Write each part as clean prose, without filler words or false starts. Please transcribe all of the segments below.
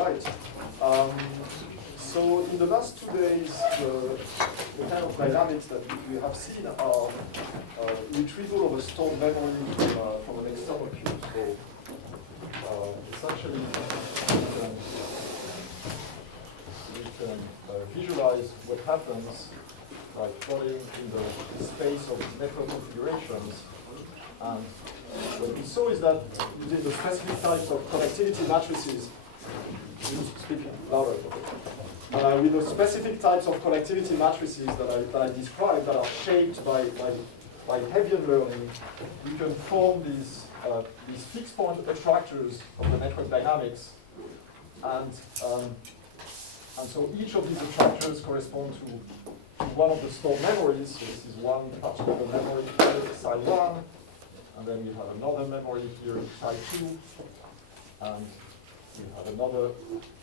right. So in the last 2 days, the kind of dynamics that we have seen are retrieval of a stored memory from an external queue. So essentially, we can visualize what happens by plotting in the space of network configurations. And what we saw is that using the specific types of connectivity matrices, speaking louder, with the specific types of connectivity matrices that I described that are shaped by Hebbian learning, we can form these fixed point attractors of the network dynamics, and so each of these attractors correspond to one of the stored memories. So this is one particular memory here, psi 1, and then we have another memory here, psi 2, and we have another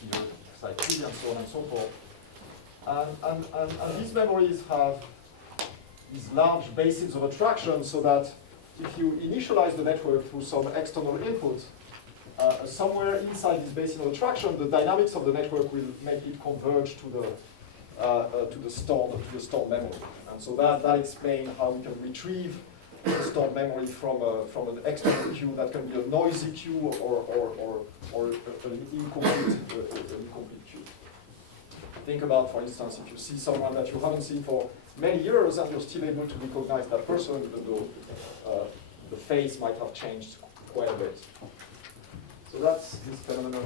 here, psi 3, and so on and so forth. And these memories have these large bases of attraction, so that if you initialize the network through some external input, somewhere inside this basin of attraction, the dynamics of the network will make it converge to the stored memory. And so that explains how we can retrieve the stored memory from an external queue that can be a noisy queue or an incomplete queue. Think about, for instance, if you see someone that you haven't seen for many years and you're still able to recognize that person, even though the face might have changed quite a bit. So that's this phenomenon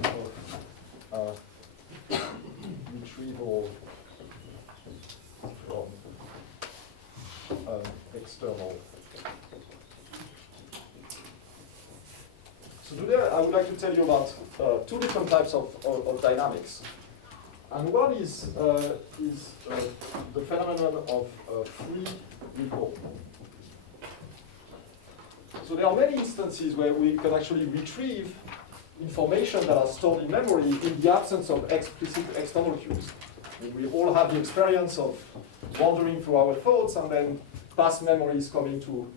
of retrieval from external. So today I would like to tell you about two different types of dynamics. And one is the phenomenon of free recall. So there are many instances where we can actually retrieve information that are stored in memory in the absence of explicit external cues. I mean, we all have the experience of wandering through our thoughts and then past memories coming to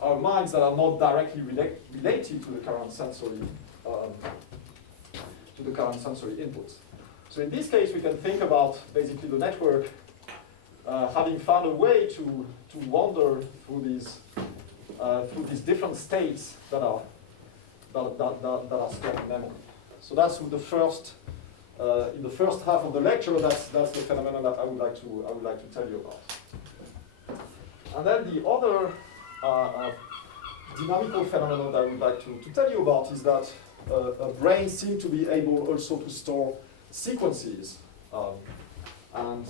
our minds that are not directly related to the current sensory inputs. So in this case, we can think about basically the network having found a way to wander through these different states that are stored in memory. So that's the first in the first half of the lecture. That's the phenomenon that I would like to tell you about. And then the other dynamical phenomenon that I would like to tell you about is that a brain seems to be able also to store sequences, and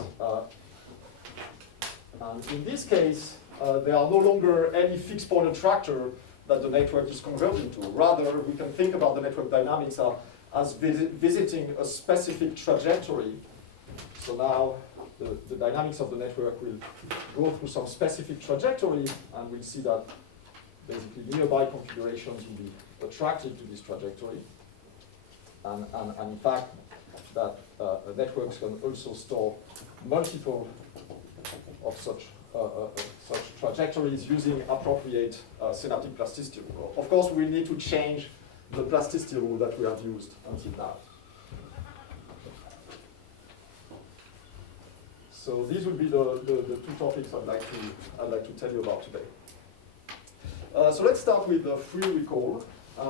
in this case, there are no longer any fixed point attractor that the network is converging to. Rather, we can think about the network dynamics as visiting a specific trajectory. So now the dynamics of the network will go through some specific trajectory, and we'll see that basically nearby configurations will be attracted to this trajectory. And in fact, that networks can also store multiple of such trajectories using appropriate synaptic plasticity rule. Of course, we need to change the plasticity rule that we have used until now. So these will be the two topics I'd like to tell you about today. So let's start with free recall.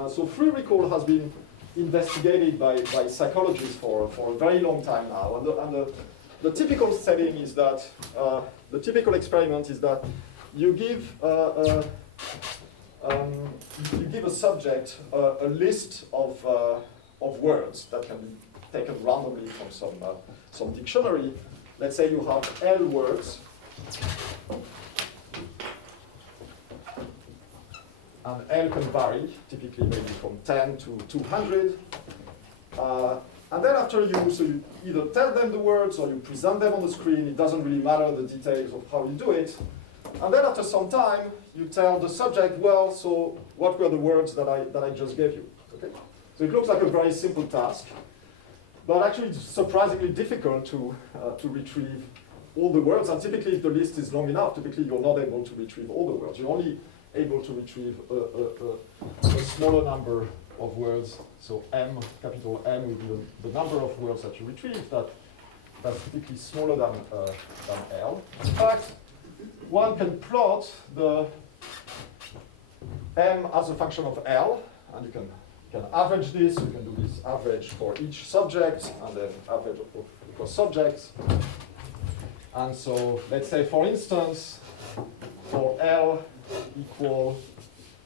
So free recall has been investigated by psychologists for a very long time now, and the typical setting is that the typical experiment is that you give a subject a list of words that can be taken randomly from some dictionary. Let's say you have L words, and L can vary, typically maybe from 10 to 200. And then after you either tell them the words or you present them on the screen. It doesn't really matter the details of how you do it. And then after some time, you tell the subject, well, so what were the words that I just gave you? Okay? So it looks like a very simple task, but actually it's surprisingly difficult to retrieve all the words. And typically, if the list is long enough, typically you're not able to retrieve all the words. You're only able to retrieve a smaller number of words. So M, capital M, will be the number of words that you retrieve. That's typically smaller than L. In fact, one can plot the M as a function of L, and you can average this. You can do this average for each subject, and then average across subjects. And so let's say, for instance, for L equal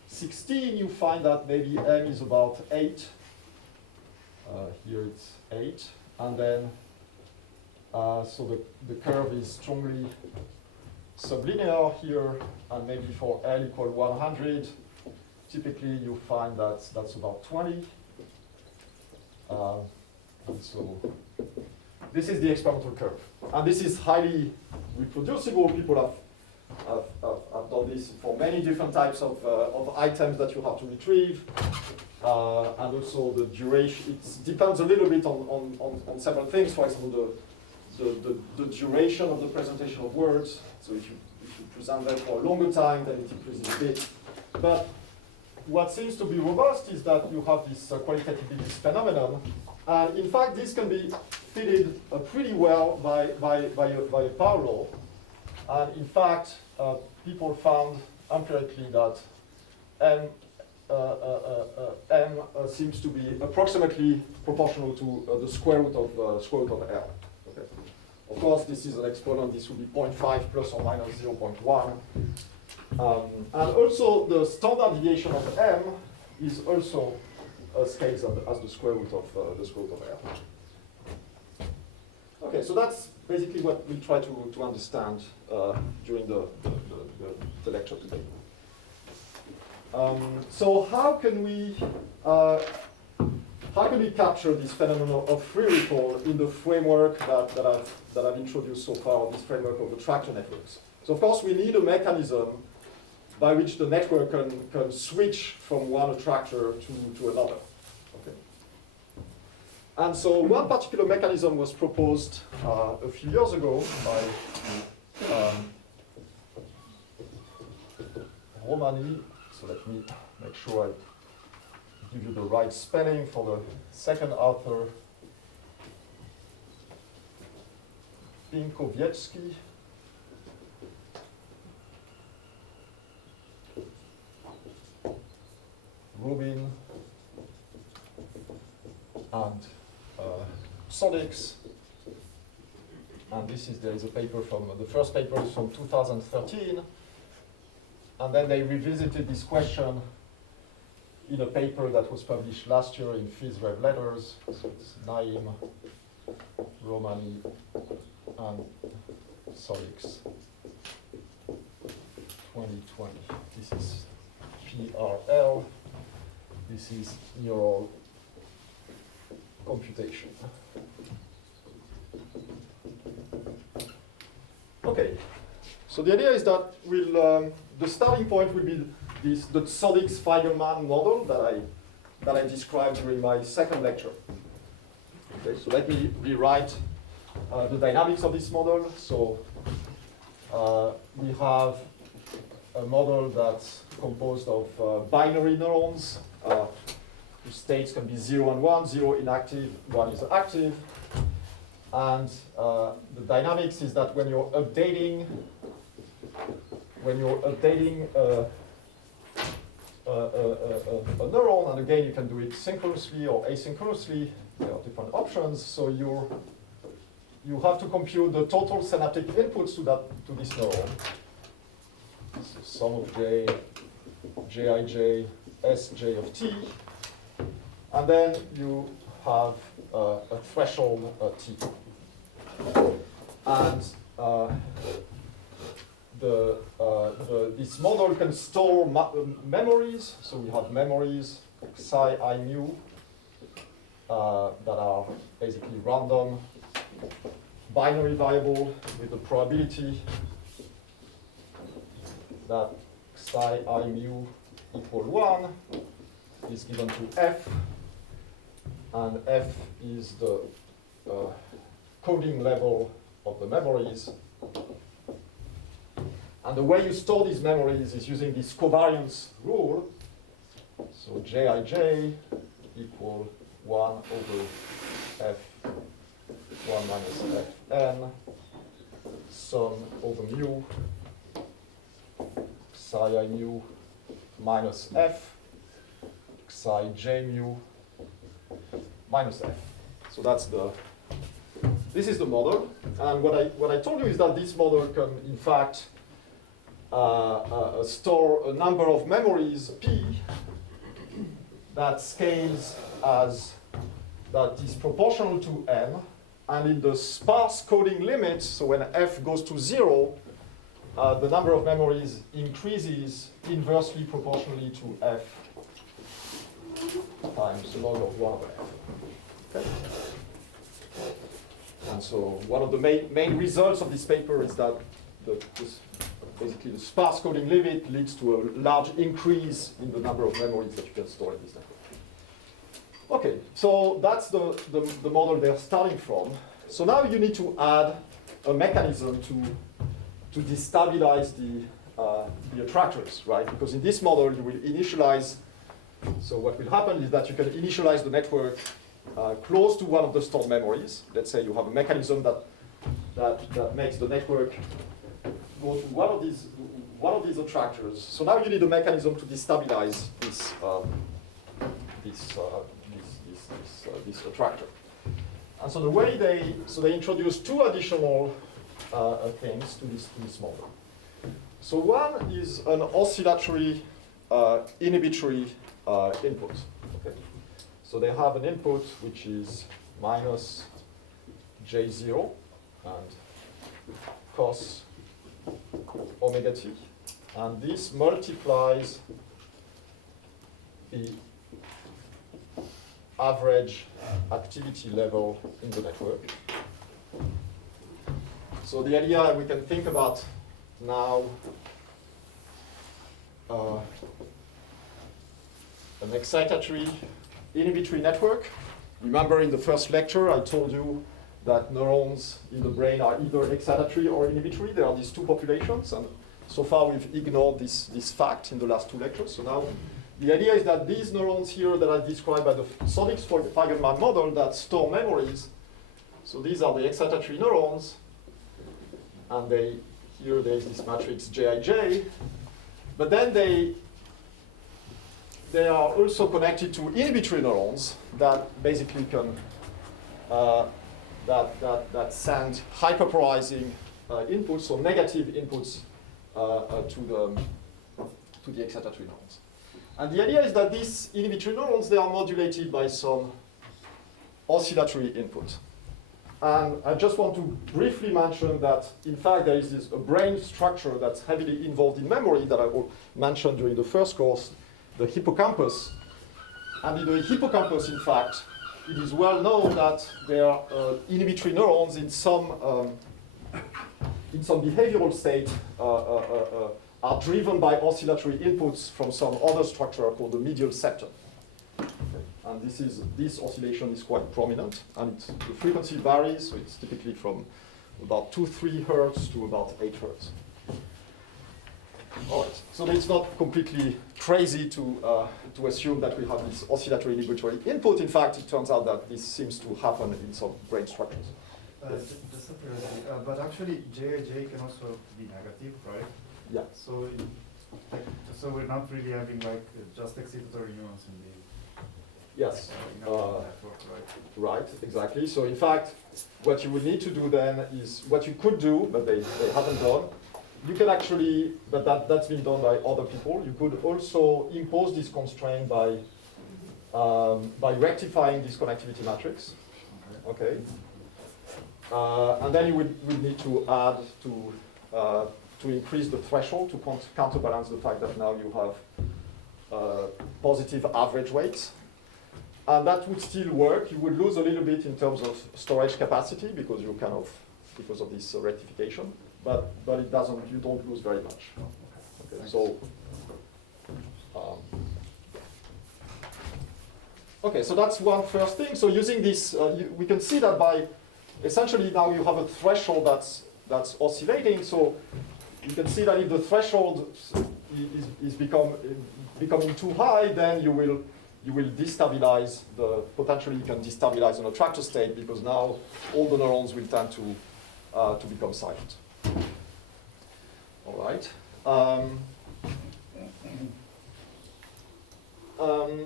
16, you find that maybe M is about 8. Here it's 8. And then, so the curve is strongly sublinear here. And maybe for L equal 100, typically you find that that's about 20. And so this is the experimental curve. And this is highly reproducible. People have done this for many different types of items that you have to retrieve. And also the duration, it depends a little bit on several things. For example, the duration of the presentation of words. So if you present them for a longer time, then it increases a bit. But what seems to be robust is that you have this qualitativeness phenomenon. And in fact, this can be fitted pretty well by a power law. And in fact, people found empirically that M seems to be approximately proportional to the square root of L. Okay. Of course, this is an exponent. This will be 0.5 plus or minus 0.1. And also, the standard deviation of M is also scales as the square root of L. Okay, so that's basically what we try to understand during the lecture today. So how can we capture this phenomenon of free recall in the framework that I've introduced so far, this framework of attractor networks? So of course we need a mechanism by which the network can switch from one attractor to another. Okay. And so one particular mechanism was proposed a few years ago by Romani. So let me make sure I give you the right spelling for the second author, Pinkowiecki. Rubin and Sodix. And there is a paper the first paper is from 2013. And then they revisited this question in a paper that was published last year in Phys Rev Letters. So it's Naim, Romani, and Sodix, 2020. This is PRL. This is neural computation. Okay, so the idea is that the starting point will be the Sodix-Feigelman model that I described during my second lecture. Okay, so let me rewrite the dynamics of this model. So we have a model that's composed of binary neurons. Whose states can be 0 and 1, 0 inactive, 1 is active. And the dynamics is that when you're updating a neuron, and again you can do it synchronously or asynchronously, there are different options. So you have to compute the total synaptic inputs to this neuron. So sum of j, jij, sj of t, and then you have a threshold t. And this model can store memories. So we have memories psi I mu that are basically random binary variable with the probability that psi I mu equal 1 is given to f, and f is the coding level of the memories. And the way you store these memories is using this covariance rule. So jij equal 1 over f1 minus fn sum over mu psi I mu minus f psi j mu minus f. So that's this is the model. And what I told you is that this model can, in fact, store a number of memories P that scales as that is proportional to n, and in the sparse coding limit, so when f goes to 0, the number of memories increases inversely proportionally to f times the log of 1 over f. Okay? And so one of the main results of this paper is that basically the sparse coding limit leads to a large increase in the number of memories that you can store in this network. Okay, so that's the model they're starting from. So now you need to add a mechanism to destabilize the attractors, right? Because in this model you will initialize, so what will happen is that you can initialize the network close to one of the stored memories. Let's say you have a mechanism that makes the network go to one of these attractors. So now you need a mechanism to destabilize this attractor. And so the way they introduce two additional things to this model. So one is an oscillatory inhibitory input. Okay. So they have an input which is minus J0 and cos omega t, and this multiplies the average activity level in the network. So the idea we can think about now an excitatory inhibitory network. Remember in the first lecture I told you that neurons in the brain are either excitatory or inhibitory. There are these two populations, and so far we've ignored this fact in the last two lectures. So now the idea is that these neurons here that are described by the Sonic-Feigenbaum model that store memories, so these are the excitatory neurons, and here there is this matrix Jij, but then they are also connected to inhibitory neurons that basically can that send hyperpolarizing inputs, or negative inputs to the excitatory neurons. And the idea is that these inhibitory neurons, they are modulated by some oscillatory input. And I just want to briefly mention that, in fact, there is a brain structure that's heavily involved in memory that I mentioned during the first course, the hippocampus. And in the hippocampus, in fact, it is well known that there are inhibitory neurons in some behavioral state are driven by oscillatory inputs from some other structure called the medial septum. Okay. And this oscillation is quite prominent, and the frequency varies, so it's typically from about 2-3 hertz to about 8 hertz. All right. So it's not completely crazy to assume that we have this oscillatory inhibitory input. In fact, it turns out that this seems to happen in some brain structures. Just a curiosity, but actually Jij can also be negative, right? Yeah. So, so we're not really having like just excitatory neurons in the yes network, right? Right, exactly. So in fact, what you will need to do then is what you could do, but they haven't done. You can actually, but that's been done by other people. You could also impose this constraint by rectifying this connectivity matrix. Okay. And then you would need to add to increase the threshold to counterbalance the fact that now you have positive average weights. And that would still work. You would lose a little bit in terms of storage capacity because of this rectification. But you don't lose very much. Okay, so okay, so that's one first thing. So using this, we can see that by essentially now you have a threshold that's oscillating. So you can see that if the threshold is becoming too high, then you will you will destabilize potentially you can destabilize an attractor state because now all the neurons will tend to become silent. All right.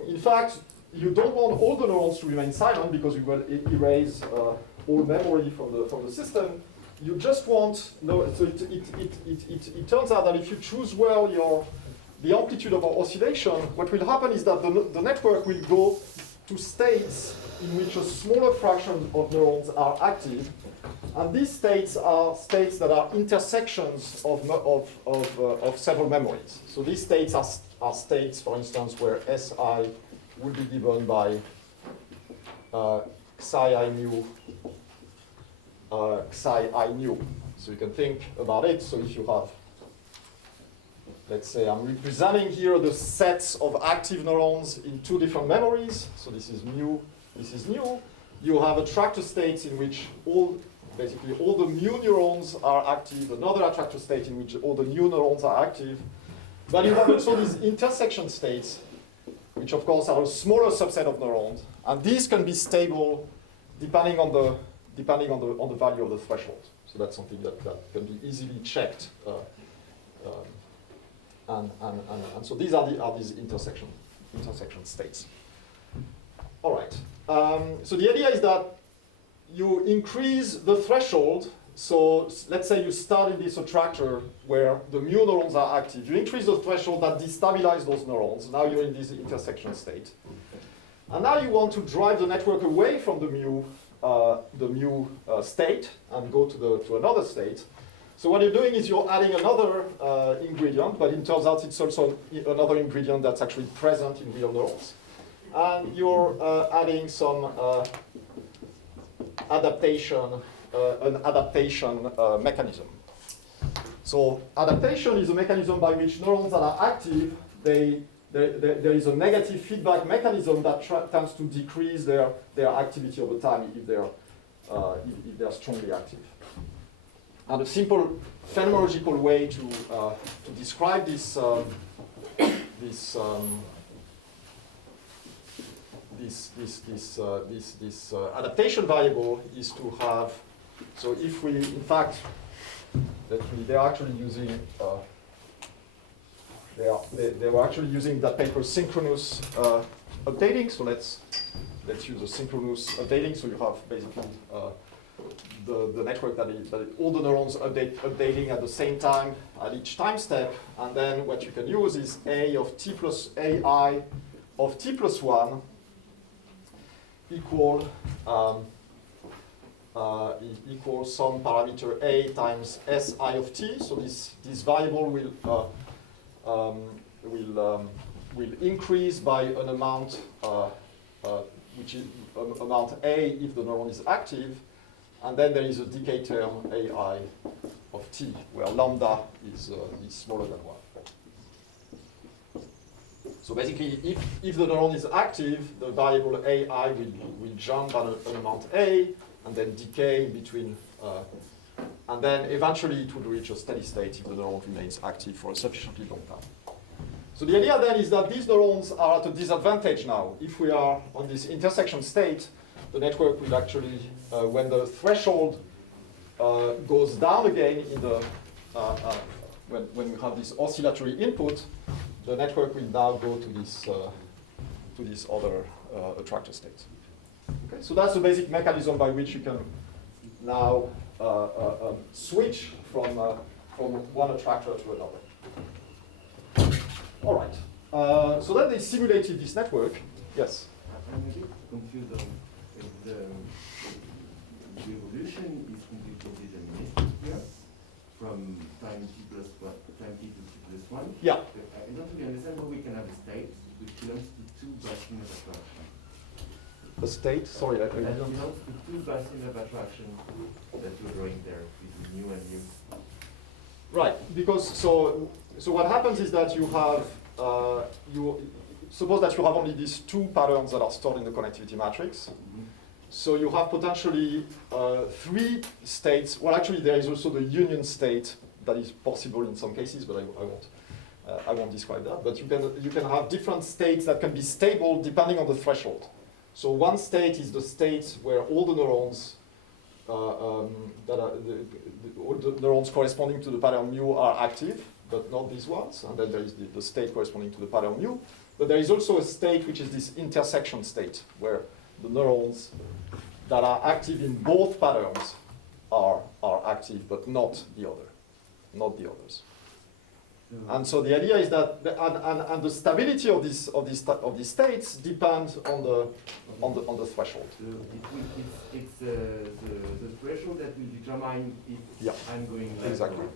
In fact, you don't want all the neurons to remain silent because you will erase all memory from the system. You just want so it turns out that if you choose well the amplitude of our oscillation, what will happen is that the network will go to states in which a smaller fraction of neurons are active, and these states are states that are intersections of several memories. So these states are states, for instance, where SI would be given by psi I nu, psi I nu. So you can think about it. So if you have, let's say I'm representing here the sets of active neurons in two different memories. So this is mu, this is nu. You have attractor states in which basically all the mu neurons are active, another attractor state in which all the nu neurons are active. But you have also these intersection states, which of course are a smaller subset of neurons, and these can be stable depending on the value of the threshold. So that's something that can be easily checked. And so these are these intersection states. All right. So the idea is that you increase the threshold. So let's say you start in this attractor where the mu neurons are active. You increase the threshold that destabilizes those neurons. Now you're in this intersection state. And now you want to drive the network away from the mu state and go to another state. So what you're doing is you're adding another ingredient, but it turns out it's also another ingredient that's actually present in real neurons. And you're adding some an adaptation mechanism. So adaptation is a mechanism by which neurons that are active, there is a negative feedback mechanism that tends to decrease their activity over time if they're strongly active. And a simple phenomenological way to describe this adaptation variable is to have. So if we, in fact, they're actually using. They were actually using that paper synchronous updating. So let's use a synchronous updating. So you have basically the network that all the neurons updating at the same time at each time step, and then what you can use is AI of t plus 1 equal some parameter a times si of t. So this variable will increase by an amount which is amount a if the neuron is active, and then there is a decay term ai of t where lambda is smaller than 1. So basically, if the neuron is active, the variable ai will jump at an amount a, and then decay in between, and then eventually it will reach a steady state if the neuron remains active for a sufficiently long time. So the idea then is that these neurons are at a disadvantage now. If we are on this intersection state, the network will actually, when the threshold goes down again in the when we have this oscillatory input, the network will now go to this other attractor state. Okay, so that's the basic mechanism by which you can now switch from one attractor to another. All right. So then they simulated this network. Yes. I'm a bit confused on if the evolution is completely deterministic here from time t plus 1, time t to t plus 1. Yeah. I don't really understand how we can have a state which belongs to two basins of attraction. The state? Sorry, I That don't. belongs to two basins of attraction that you're drawing there between mu and mu. Right, because so what happens is that you have suppose that you have only these two patterns that are stored in the connectivity matrix. Mm-hmm. So you have potentially three states. Well, actually, there is also the union state that is possible in some cases, but I won't I won't describe that, but you can have different states that can be stable depending on the threshold. So one state is the state where all the neurons all the neurons corresponding to the pattern mu are active, but not these ones. And then there is the state corresponding to the pattern mu. But there is also a state which is this intersection state, where the neurons that are active in both patterns are active, but not the others. And so the idea is that and the stability of these states depends on the threshold. It's the threshold that will determine if I'm going left. Exactly.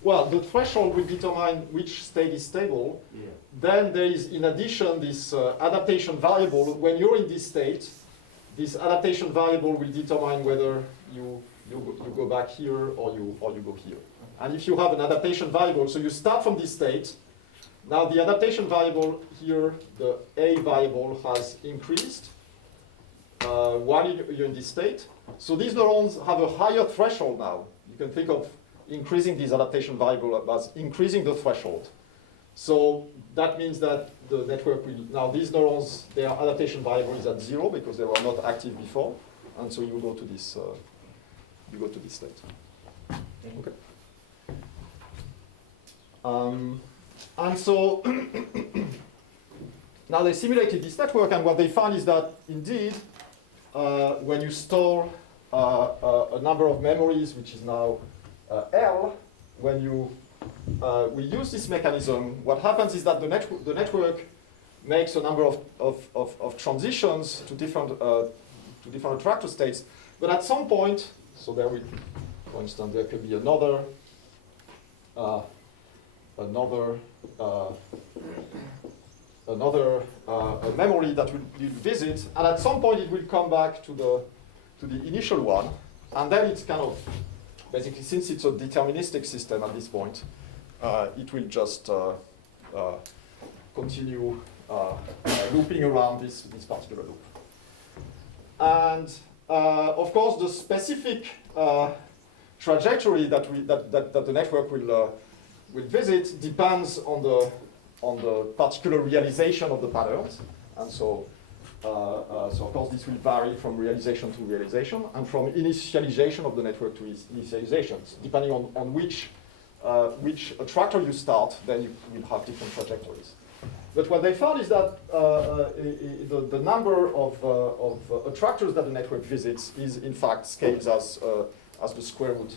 Well, the threshold will determine which state is stable. Yeah. Then there is, in addition, this adaptation variable. When you're in this state, this adaptation variable will determine whether you go back here or you go here. And if you have an adaptation variable, so you start from this state. Now the adaptation variable here, the A variable, has increased while you're in this state. So these neurons have a higher threshold now. You can think of increasing this adaptation variable as increasing the threshold. So that means that the network will, now these neurons, their adaptation variable is at 0 because they were not active before. And so you go to this state. Okay. And so now they simulated this network, and what they found is that indeed, when you store a number of memories, which is now L, when you we use this mechanism, what happens is that the network makes a number of transitions to different attractor states, but at some point, so there will, for instance, there could be another memory that will visit, and at some point it will come back to the initial one, and then it's kind of basically, since it's a deterministic system at this point, it will just continue looping around this particular loop. And of course, the specific trajectory that the network will visit depends on the particular realization of the patterns, and so of course this will vary from realization to realization and from initialization of the network to initializations. Depending on which attractor you start, then you will have different trajectories. But what they found is that the number of attractors that the network visits is in fact scales as the square root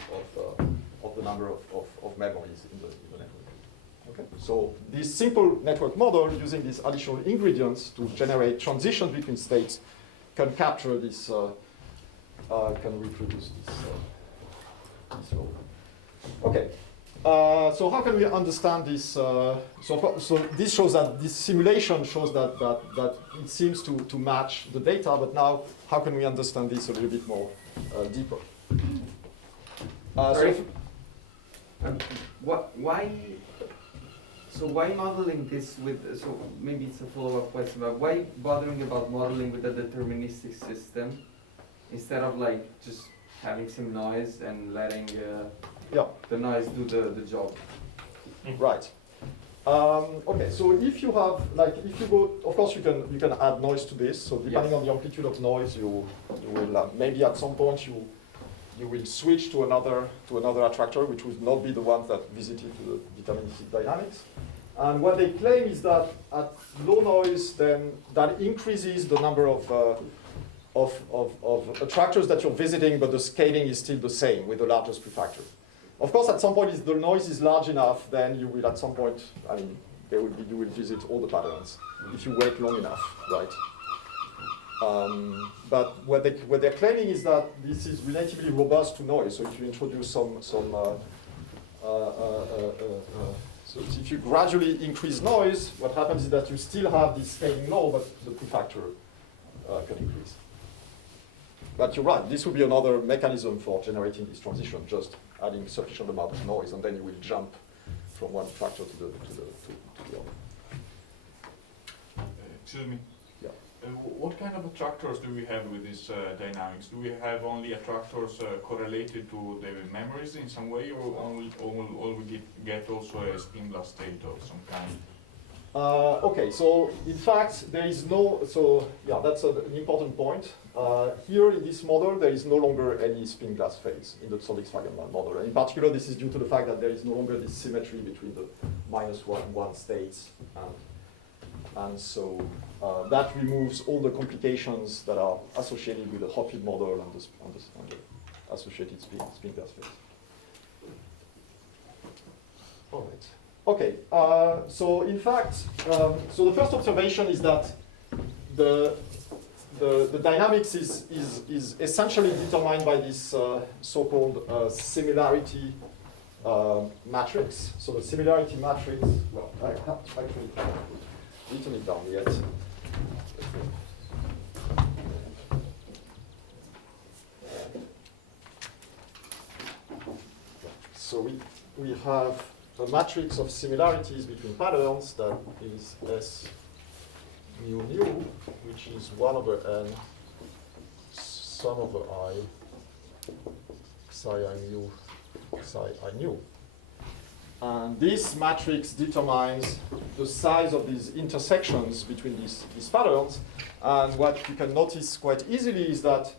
of the number of memories in the network. Okay? So this simple network model, using these additional ingredients to generate transitions between states, can capture this, can reproduce this flow. Okay. So how can we understand this? So this shows that this simulation shows that it seems to match the data, but now how can we understand this a little bit more deeper? Why modeling this with, so maybe it's a follow-up question, but why bothering about modeling with a deterministic system instead of like just having some noise and letting the noise do the job? Right. Okay, so if you have, like, if you go, of course you can add noise to this, so depending on the amplitude of noise, you will, maybe at some point you will switch to another attractor, which would not be the one that visited to the deterministic dynamics. And what they claim is that at low noise, then that increases the number of attractors that you're visiting, but the scaling is still the same with the largest prefactor. Of course, at some point, if the noise is large enough, then you will at some point, I mean, you will visit all the patterns if you wait long enough, right? But what they're claiming is that this is relatively robust to noise. So if you introduce so if you gradually increase noise, what happens is that you still have this scaling low, but the prefactor can increase. But you're right, this would be another mechanism for generating this transition, just adding sufficient amount of noise, and then you will jump from one factor to the other. Excuse me. Yeah. What kind of attractors do we have with this dynamics? Do we have only attractors correlated to the memories in some way, or we get also a spin glass state of some kind? Okay, so in fact, there is no, so yeah, that's an important point. Here in this model, there is no longer any spin glass phase in the Zollig-Swagerman model. And in particular, this is due to the fact that there is no longer this symmetry between the -1 states. And so that removes all the complications that are associated with the Hopfield model and the associated spin glass phase. All right. Okay, so in fact, so the first observation is that the dynamics is essentially determined by this so-called similarity matrix. So the similarity matrix, well, I haven't actually written it down yet. So we have a matrix of similarities between patterns that is S mu nu, which is 1 over n sum over I psi I mu psi I nu. And this matrix determines the size of these intersections between these patterns. And what you can notice quite easily is that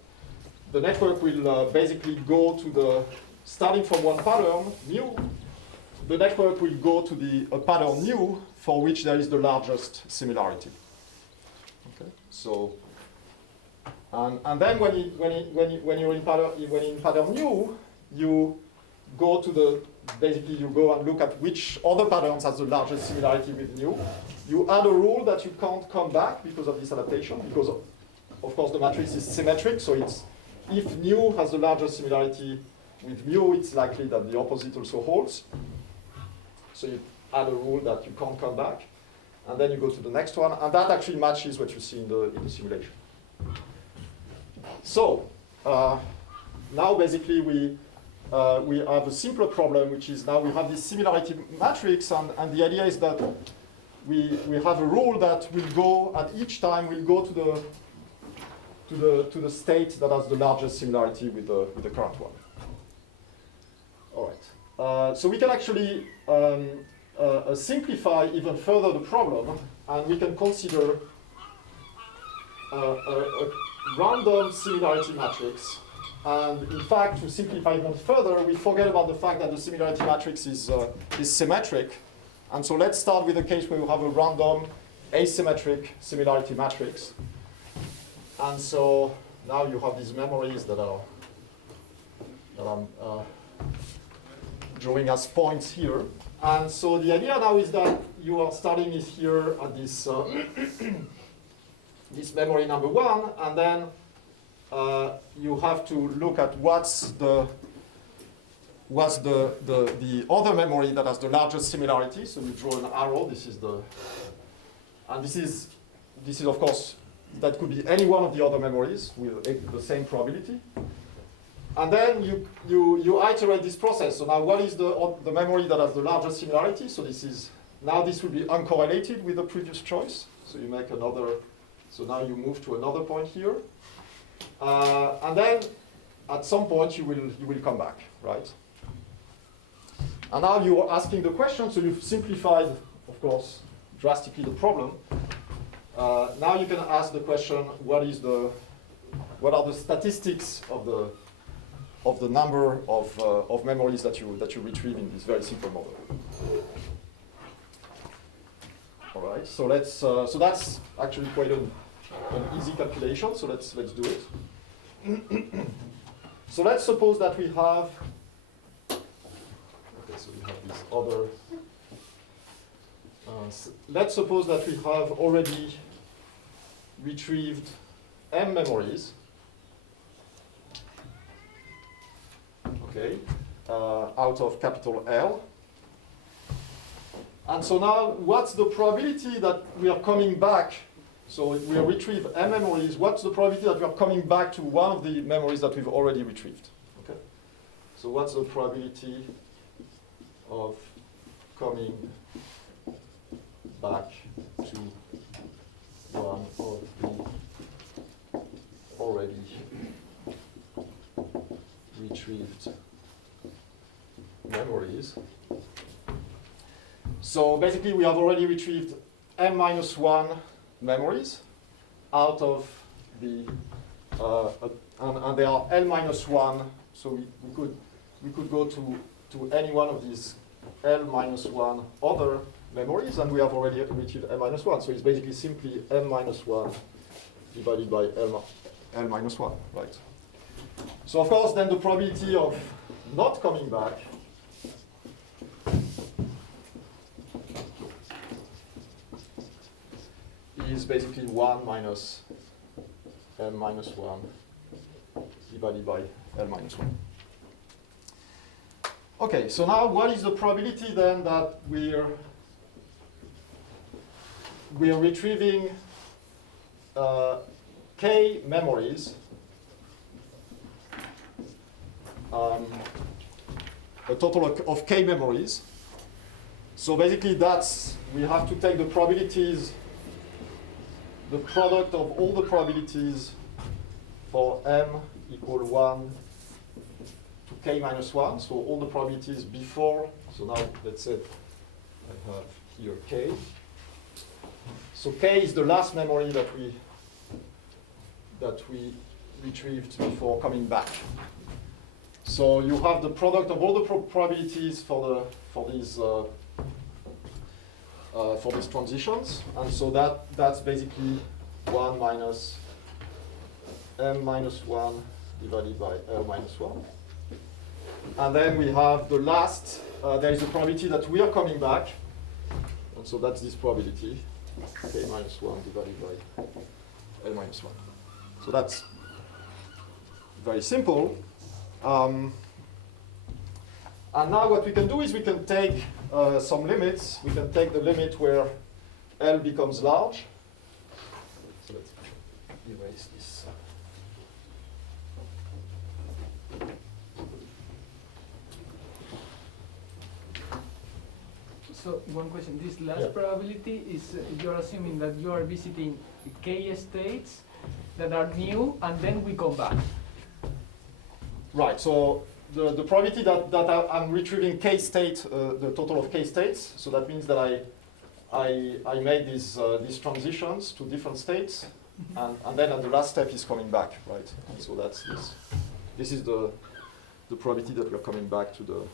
the network will basically go to the, starting from one pattern, mu, the network will go to a pattern nu for which there is the largest similarity. Okay, so and then when you're in pattern nu, you go to basically you go and look at which other patterns has the largest similarity with nu. You add a rule that you can't come back because of this adaptation, because of course the matrix is symmetric, so it's if nu has the largest similarity with mu, it's likely that the opposite also holds. So you add a rule that you can't come back, and then you go to the next one, and that actually matches what you see in the simulation. So now basically we have a simpler problem, which is now we have this similarity matrix, and the idea is that we have a rule that will go at each time will go to the state that has the largest similarity with the current one. All right. So we can actually simplify even further the problem, and we can consider a random similarity matrix. And in fact, to simplify even further, we forget about the fact that the similarity matrix is symmetric. And so let's start with a case where you have a random asymmetric similarity matrix. And so now you have these memories that I'm drawing as points here. And so the idea now is that you are starting it here at this this memory number 1, and then you have to look at what's the other memory that has the largest similarity. So you draw an arrow. This is and this is of course, that could be any one of the other memories with the same probability. And then you iterate this process. So now what is the memory that has the largest similarity? So this will be uncorrelated with the previous choice. So you make another, so now you move to another point here. And then at some point you will come back, right? And now you are asking the question, so you've simplified, of course, drastically the problem. Now you can ask the question, what are the statistics of the number of memories that you retrieve in this very simple model? All right, so let's so that's actually quite an easy calculation. So let's do it. So let's suppose that we have. Okay, so we have this other. Let's suppose that we have already retrieved m memories. Okay, out of capital L. And so now, what's the probability that we are coming back? So we retrieve m memories. What's the probability that we are coming back to one of the memories that we've already retrieved? Okay. So what's the probability of coming back to one of the already retrieved memories. So basically we have already retrieved m-1 memories out of the, and they are l-1, so we could go to any one of these l-1 other memories, and we have already retrieved m-1, so it's basically simply m-1 divided by l-1, right? So of course then the probability of not coming back is basically 1 minus m-1 divided by l-1. Okay, so now what is the probability then that we're retrieving k memories, a total of k memories. So basically we have to take the probabilities, the product of all the probabilities for m equal 1 to k minus 1, so all the probabilities before, so now let's say I have here k. So k is the last memory that we retrieved before coming back. So you have the product of all the probabilities for these transitions, and so that's basically 1 minus m-1 divided by l-1. And then we have the last, there is a probability that we are coming back, and so that's this probability, k minus 1 divided by l-1. So that's very simple. And now what we can do is we can take some limits. We can take the limit where L becomes large. So let's erase this. So one question, this last probability is you're assuming that you are visiting k states that are new and then we come back. Right, so the probability that I'm retrieving k state, the total of k states, so that means that I made these transitions to different states, and then at the last step is coming back, right? And so that's this. This is the probability that we're coming back to the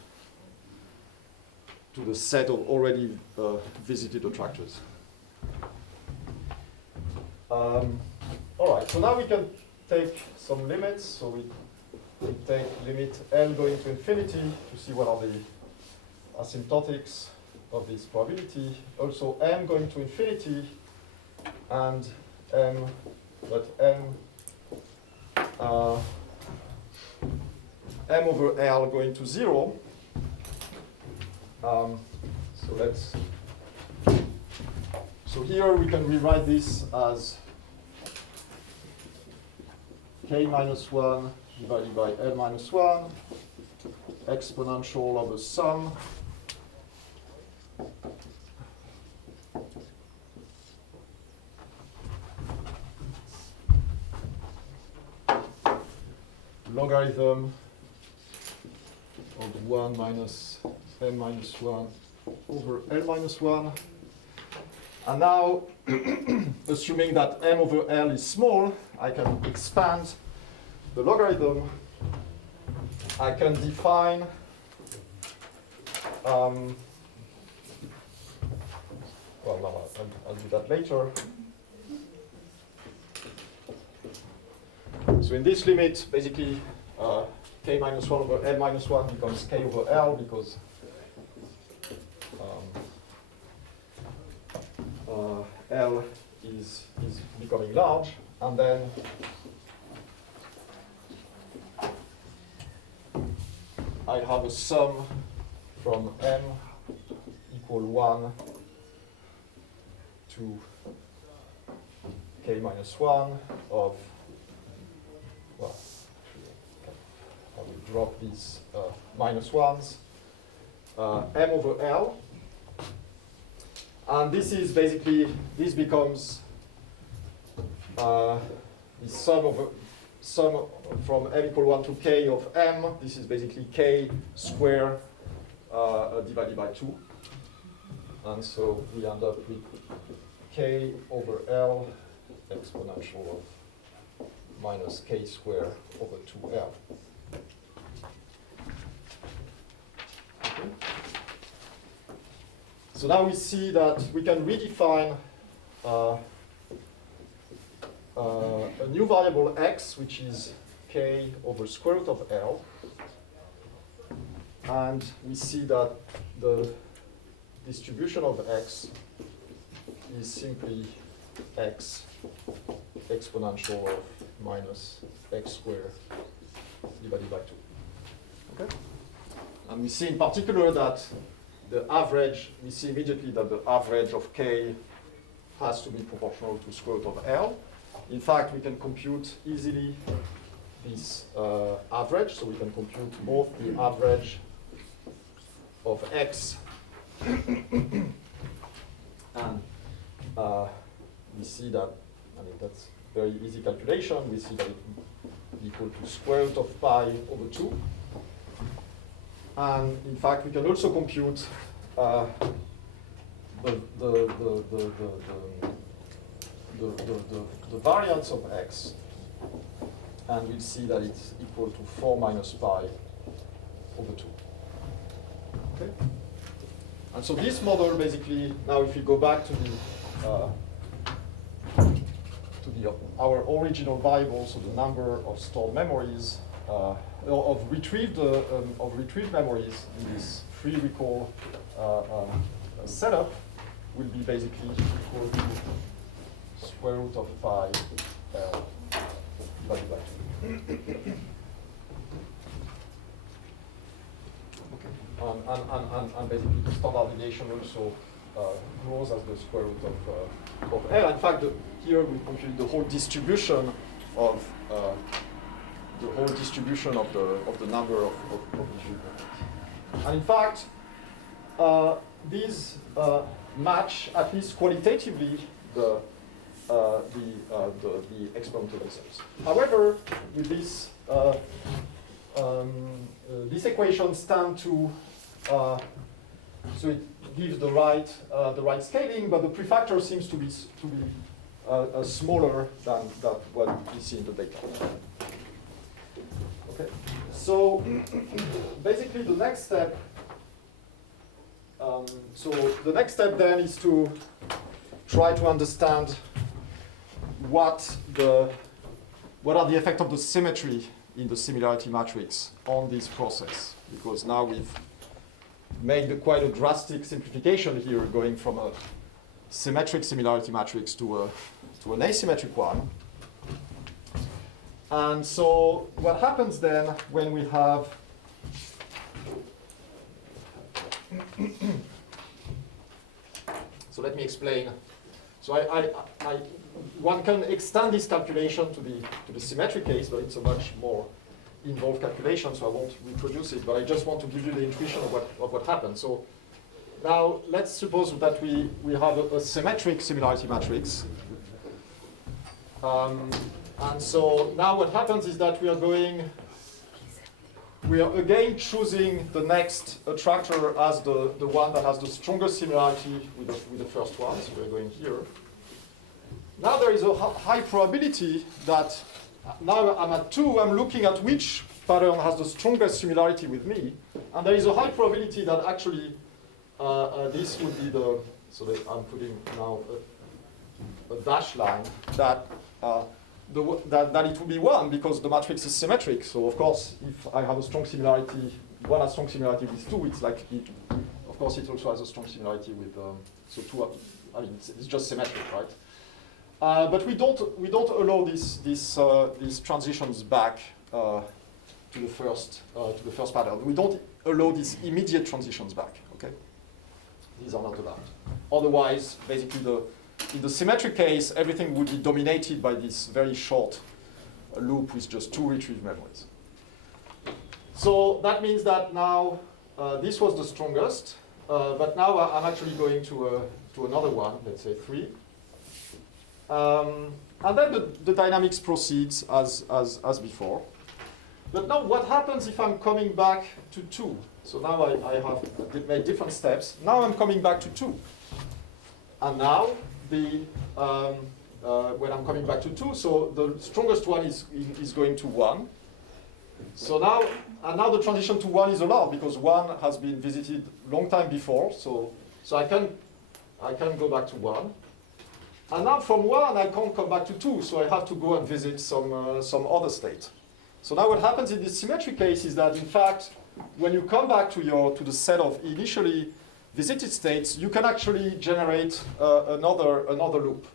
set of already visited attractors. All right, so now we can take some limits. So we take limit L going to infinity to see what are the asymptotics of this probability. Also M going to infinity and M over L going to 0. So here we can rewrite this as k minus 1 divided by L minus 1 exponential of the sum logarithm of 1 minus M minus 1 over L minus 1. And now, assuming that M over L is small, I can expand the logarithm. I can define well, no, I'll do that later. So in this limit, basically, k minus 1 over L minus 1 becomes k over L because L is becoming large, and then I have a sum from M equal 1 to k minus 1 of, well, I will drop these minus 1s, M over L. And this is basically, this becomes the sum from m equal 1 to k of m. This is basically k square divided by 2. And so we end up with k over L exponential of minus k square over 2L. Okay. So now we see that we can redefine a new variable x, which is k over square root of L. And we see that the distribution of x is simply x exponential of minus x squared divided by 2. Okay? And we see in particular that the average, we see immediately that the average of k has to be proportional to square root of L. In fact, we can compute easily this average, so we can compute both the average of x and we see that, I mean, that's very easy calculation. We see that it equal to square root of pi over 2. And in fact, we can also compute the variance of x, and we'll see that it's equal to 4 minus pi over 2. Okay? And so this model basically, now if we go back to our original variable, so the number of stored memories, of retrieved memories in this free recall setup will be basically equal to square root of pi L divided by 2. Okay. And basically the standard deviation also grows as the square root of L. In fact, here we compute the whole distribution of the number of retrieved memories. And in fact, these match at least qualitatively the experimental results. However, with this, these equations tend to so it gives the right scaling, but the prefactor seems to be smaller than what we see in the data. Okay, so basically the next step. So the next step then is to try to understand what are the effects of the symmetry in the similarity matrix on this process, because now we've made quite a drastic simplification here, going from a symmetric similarity matrix to an asymmetric one. And so what happens then when we have so let me explain. So one can extend this calculation to the symmetric case, but it's a much more involved calculation, so I won't reproduce it, but I just want to give you the intuition of what happens. So now let's suppose that we have a symmetric similarity matrix. And so now what happens is that we are again choosing the next attractor as the one that has the strongest similarity with the first one, so we're going here. Now there is a high probability that now I'm at 2, I'm looking at which pattern has the strongest similarity with me, and there is a high probability that actually this would be so that I'm putting now a dash line, that it will be 1 because the matrix is symmetric. So of course, if I have a strong similarity, one has strong similarity with 2, it's like, of course it also has a strong similarity with, so 2, I mean, it's just symmetric, right? But we don't allow these transitions back to the first pattern. We don't allow these immediate transitions back. Okay, these are not allowed. Otherwise, basically, in the symmetric case, everything would be dominated by this very short loop with just 2 retrieved memories. So that means that now this was the strongest, but now I'm actually going to another one. Let's say 3. And then the dynamics proceeds as before. But now what happens if I'm coming back to 2? So now I have made different steps. Now I'm coming back to 2. And now when I'm coming back to 2, so the strongest one is going to 1. So now the transition to 1 is allowed because 1 has been visited long time before. So I can go back to 1. And now from 1 I can't come back to 2, so I have to go and visit some other state. So now what happens in this symmetric case is that in fact when you come back to the set of initially visited states, you can actually generate another loop.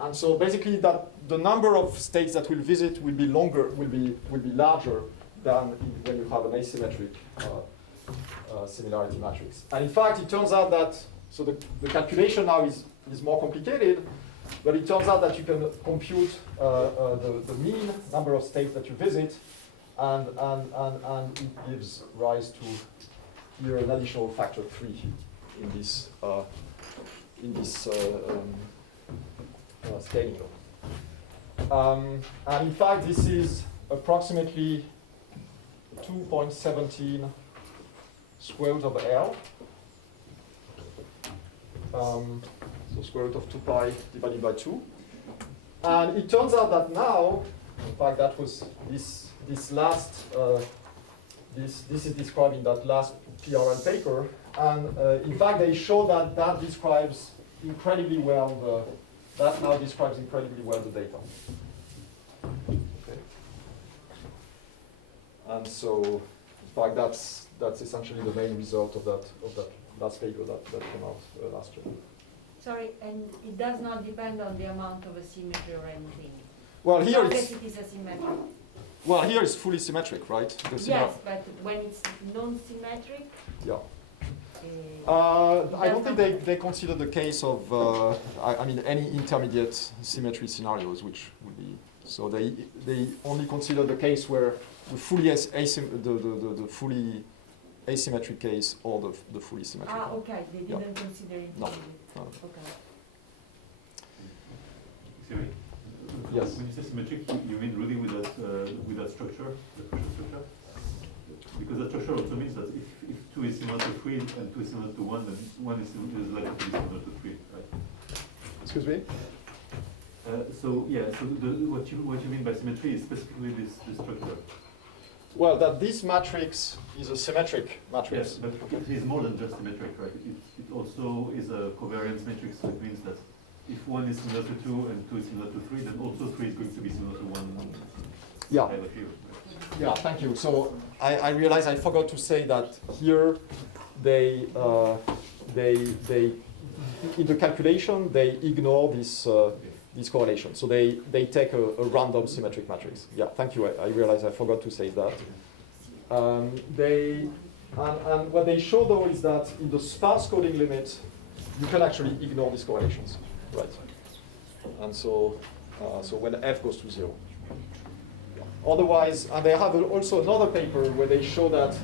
And so basically that the number of states that will visit will be larger than when you have an asymmetric similarity matrix. And in fact, it turns out that, so the calculation now is more complicated, but it turns out that you can compute the mean number of states that you visit, and it gives rise to here an additional factor 3 in this scaling law. And in fact, this is approximately 2.17 square root of L. So square root of 2 pi divided by 2. And it turns out that now, in fact, that was this last, this is described in that last PRL paper. And in fact, they show that describes incredibly well that now describes incredibly well the data. Okay. And so, in fact, that's essentially the main result of that last paper that came out last year. Sorry, and it does not depend on the amount of asymmetry or anything. Well, here Unless it is asymmetric. Well, here it's fully symmetric, right? Yes, but when it's non-symmetric, yeah. I don't think they consider the case of, I mean, any intermediate symmetry scenarios, which would be, so they only consider the case where the fully the fully asymmetric case or the fully symmetric. Ah, okay, they didn't consider it. No. No. Okay. Excuse me? Yes. When you say symmetric, you mean really with that structure, the pressure structure? Because that structure also means that if 2 is similar to 3 and 2 is similar to 1, then 1 is likely to be similar to 3, right? Excuse me? So what you mean by symmetry is specifically this structure. Well, that this matrix is a symmetric matrix. Yes, but it is more than just symmetric, right? It also is a covariance matrix, so it means that if 1 is similar to 2 and 2 is similar to 3, then also 3 is going to be similar to 1. Yeah. Either here, right? Yeah, thank you. So I realized I forgot to say that here they in the calculation they ignore this correlation. So they take a random symmetric matrix. Yeah, thank you. I realized I forgot to say that. And what they show though is that in the sparse coding limit, you can actually ignore these correlations, right? And so when f goes to 0. Otherwise, and they have also another paper where they show that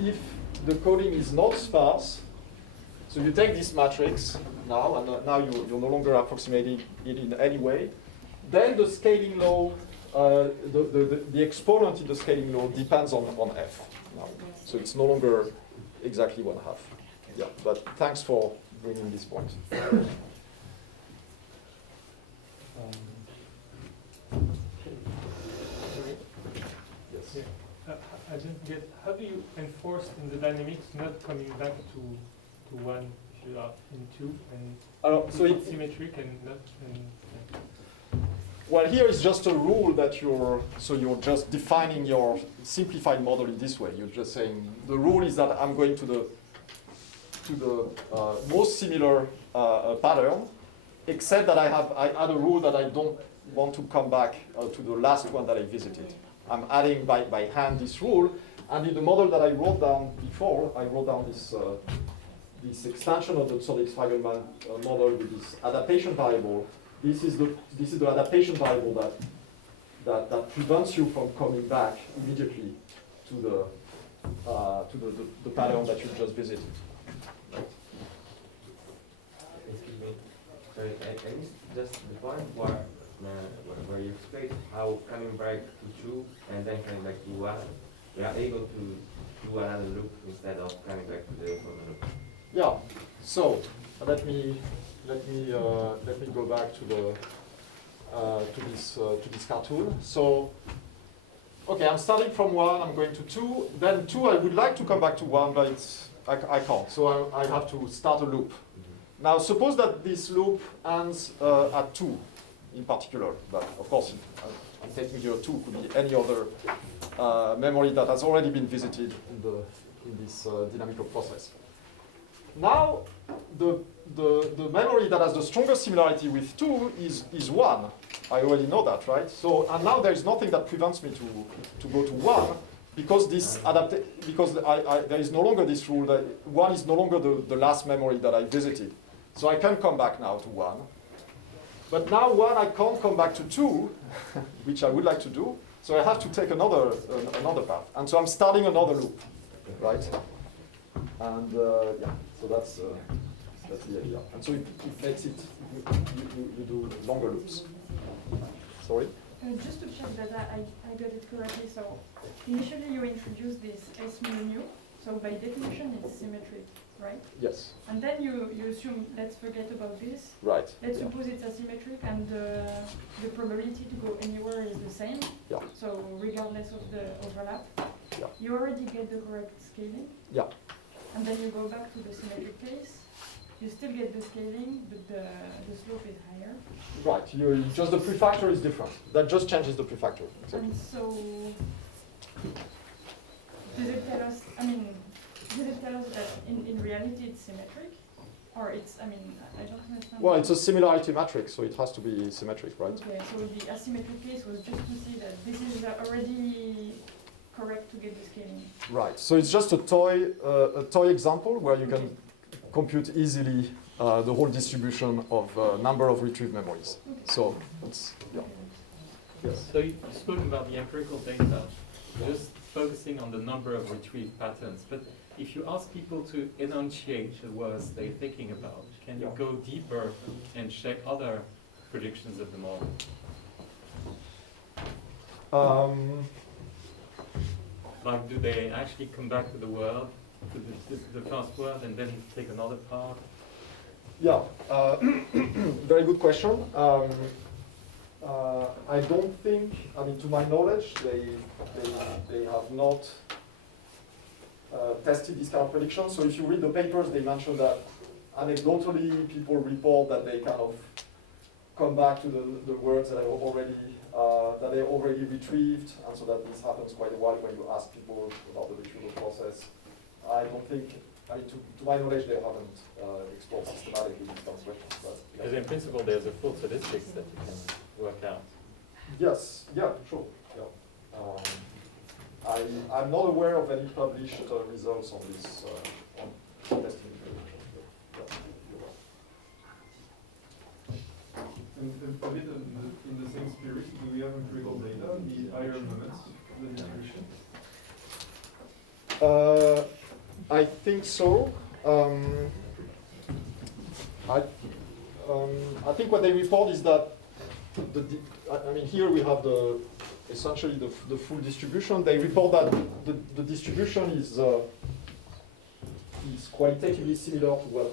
if the coding is not sparse, so you take this matrix now, and now you're no longer approximating it in any way, then the scaling law, the exponent in the scaling law depends on f now. So it's no longer exactly 1/2. Yeah, but thanks for bringing this point. I didn't get, how do you enforce in the dynamics not coming back to 1 if you are in 2 and So it's symmetric and not, well, here is just a rule that you're just defining your simplified model in this way. You're just saying the rule is that I'm going to the most similar pattern, except that I add a rule that I don't want to come back to the last one that I visited. I'm adding by hand this rule, and in the model that I wrote down before, I wrote down this extension of the Zolix-Feigelman model with this adaptation variable. This is the adaptation variable that prevents you from coming back immediately to the pattern that you just visited. Right? Excuse me. Sorry, I missed just the point where you explained how coming back to two and then coming back to one, we are able to do another loop instead of coming back to the former loop. Yeah. So let me go back to the to this cartoon. So okay, I'm starting from 1. I'm going to 2. Then 2. I would like to come back to 1, but I can't. So I have to start a loop. Now suppose that this loop ends at 2 in particular, but of course I'm taking here 2 could be any other memory that has already been visited in this dynamical process. Now the memory that has the strongest similarity with 2 is 1. I already know that, right? So and now there is nothing that prevents me to go to 1 because this there is no longer this rule that 1 is no longer the last memory that I visited. So I can come back now to 1. But now 1 I can't come back to 2, which I would like to do. So I have to take another path. And so I'm starting another loop, right? And yeah, so that's the idea. And so it makes it, you do longer loops. Sorry? Just to check that I got it correctly, so initially you introduced this S mu, so by definition it's symmetric, right? Yes. And then you assume, let's forget about this. Right. Let's suppose it's asymmetric and the probability to go anywhere is the same. Yeah. So regardless of the overlap. Yeah. You already get the correct scaling. Yeah. And then you go back to the symmetric case. You still get the scaling, but the slope is higher. Right, just the prefactor is different. That just changes the prefactor. Exactly. And so, does it tell us that in reality it's symmetric? Or it's, I don't understand. Well, it's a similarity matrix, so it has to be symmetric, right? Okay, so the asymmetric case was just to see that this is already correct to get the scaling. Right, so it's just a toy example where you can compute easily the whole distribution of number of retrieved memories. Okay. So it's, yeah. Yes. So you spoke about the empirical data, just focusing on the number of retrieved patterns. But if you ask people to enunciate the words they're thinking about, can you go deeper and check other predictions of the model? Like, do they actually come back to the world, to the first word, and then take another part? Yeah, very good question. I don't think, to my knowledge, they have not tested this kind of prediction. So if you read the papers, they mention that anecdotally people report that they kind of come back to the words that they already retrieved, and so that this happens quite a while when you ask people about the retrieval process. I don't think, to my knowledge, they haven't explored systematically these kind of questions. But, yeah. Because in principle, there's a full statistics that you can work out. Yes, yeah, sure. Yeah. I'm not aware of any published results on this on testing information. But, you're right. And a bit in the same spirit, do we have empirical data, the higher moments of the distribution? I think so. I think what they report is that here we have essentially the full distribution. They report that the distribution is qualitatively similar to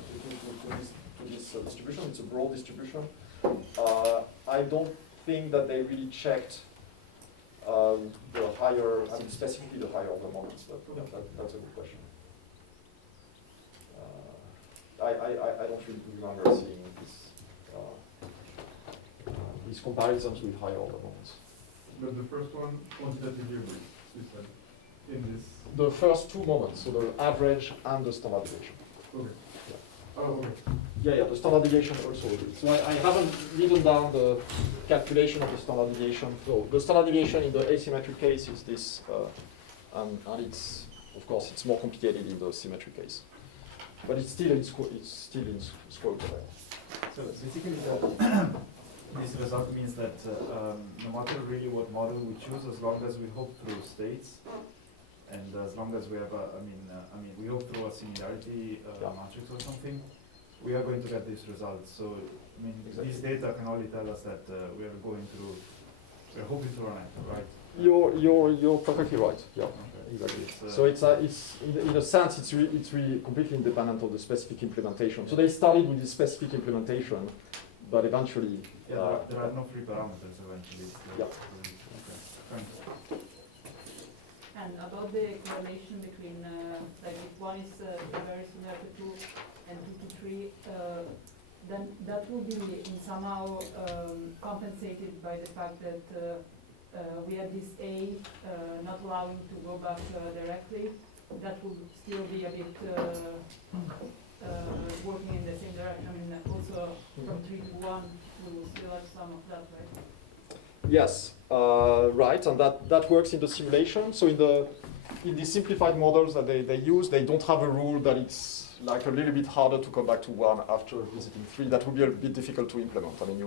this distribution. It's a broad distribution. I don't think that they really checked the higher, specifically the higher order moments, but yeah, that's a good question. I don't really remember seeing these comparisons with higher order moments. But the first one, quantitatively agrees, you said, in this? The first two moments, so the average and the standard deviation. Okay. Yeah. Oh, okay. Yeah, the standard deviation also. So I haven't written down the calculation of the standard deviation. So the standard deviation in the asymmetric case is this, and it's, of course, it's more complicated in the symmetric case. But it's still in square root. So basically, this result means that no matter really what model we choose, as long as we hope through states, and as long as we have we hope through a similarity matrix or something, we are going to get these results. So, I mean, Exactly. these data can only tell us that we are going through, we're hoping to run it, right? You're perfectly right. Yeah. Okay. Exactly. It's, So it's in a sense it's really completely independent of the specific implementation. So they started with this specific implementation, but eventually yeah, there are no free parameters eventually. So Yeah. Okay. Thanks. And about the correlation between, like if one is very similar to 2 and 2 to 3, then that will be in somehow compensated by the fact that we had this A not allowing to go back directly. That will still be a bit working in the same direction. I mean, also from 3 to 1, we will still have some of that, right? yes, right, and that works in the simulation. So in the simplified models that they use, they don't have a rule that it's like a little bit harder to come back to 1 after visiting 3. That would be a bit difficult to implement. I mean,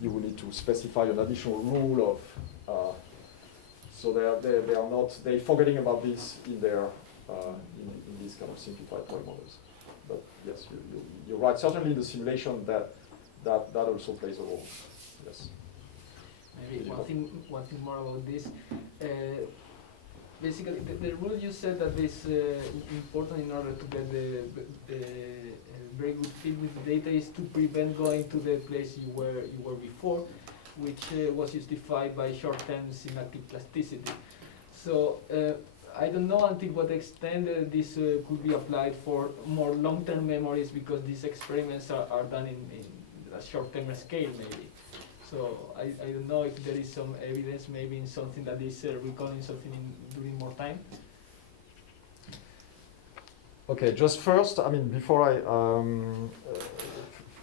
you will need to specify an additional rule of. So they're forgetting about this in their in these kind of simplified toy models. But yes, you're right. Certainly in the simulation that also plays a role. Yes. Maybe one thing more about this. Basically, the rule you said that is important in order to get the very good fit with the data is to prevent going to the place you were before, which was justified by short-term synaptic plasticity. So I don't know until what extent this could be applied for more long-term memories, because these experiments are done in a short-term scale maybe. So I don't know if there is some evidence maybe in something that is recalling something during more time. Okay, just first, I mean, before I,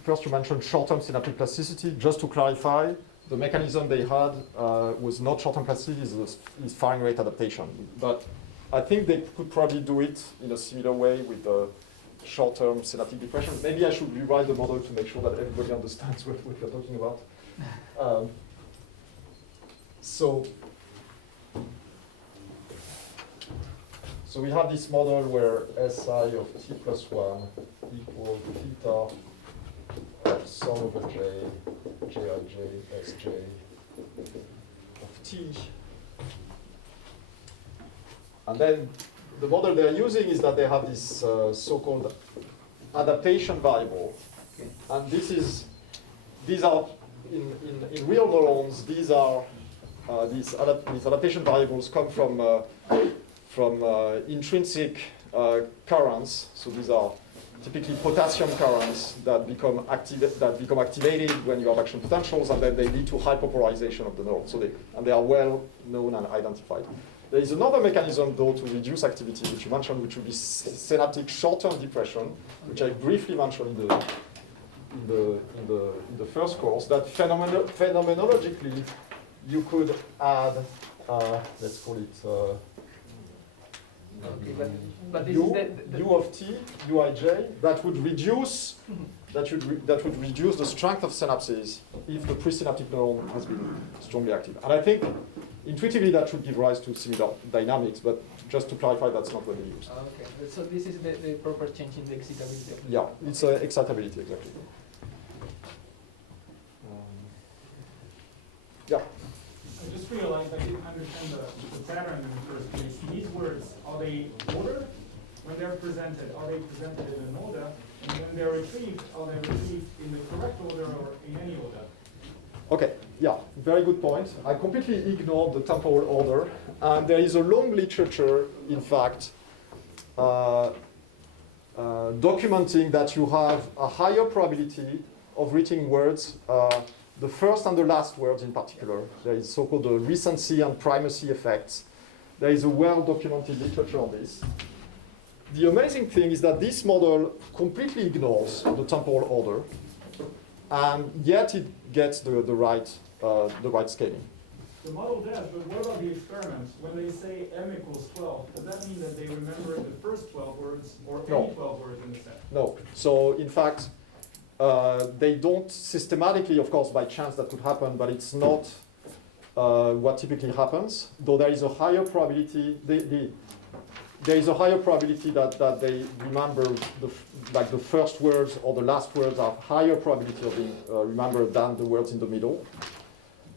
first you mentioned short-term synaptic plasticity. Just to clarify, the mechanism they had was not short-term plasticity, is firing rate adaptation. But I think they could probably do it in a similar way with the short-term synaptic depression. Maybe I should rewrite the model to make sure that everybody understands what we're talking about. So we have this model where Si of t plus 1 equals theta of sum over j, jij, sj of t. And then the model they're using is that they have this so-called adaptation variable. Okay. And these are in real neurons, these are these adaptation variables come from intrinsic currents. So these are typically potassium currents that become activated when you have action potentials, and then they lead to hyperpolarization of the neuron. So they are well known and identified. There is another mechanism, though, to reduce activity, which you mentioned, which would be synaptic short-term depression, which I briefly mentioned in the first course. That phenomenologically, you could add, let's call it Okay, but this u, is the u of t, uij, that would reduce that would reduce the strength of synapses if the presynaptic neuron has been strongly active. And I think intuitively that should give rise to similar dynamics, but just to clarify, that's not what they use. Okay, so this is the proper change in the excitability. Yeah, it's excitability, exactly. Yeah. I just realized I didn't understand the pattern in the first place. These words, are they order? When they're presented, are they presented in an order? And when they're retrieved, are they retrieved in the correct order or in any order? Okay, yeah, very good point. I completely ignored the temporal order. And there is a long literature, in fact, documenting that you have a higher probability of reading words, the first and the last words in particular. There is so-called the recency and primacy effects. There is a well-documented literature on this. The amazing thing is that this model completely ignores the temporal order, and yet it gets the right scaling. The model does, but what about the experiments? When they say m equals 12, does that mean that they remember the first 12 words or No. any 12 words in the set? No. So in fact, they don't systematically, of course, by chance that could happen, but it's not what typically happens, though there is a higher probability. there is a higher probability that they remember like the first words or the last words have higher probability of being remembered than the words in the middle.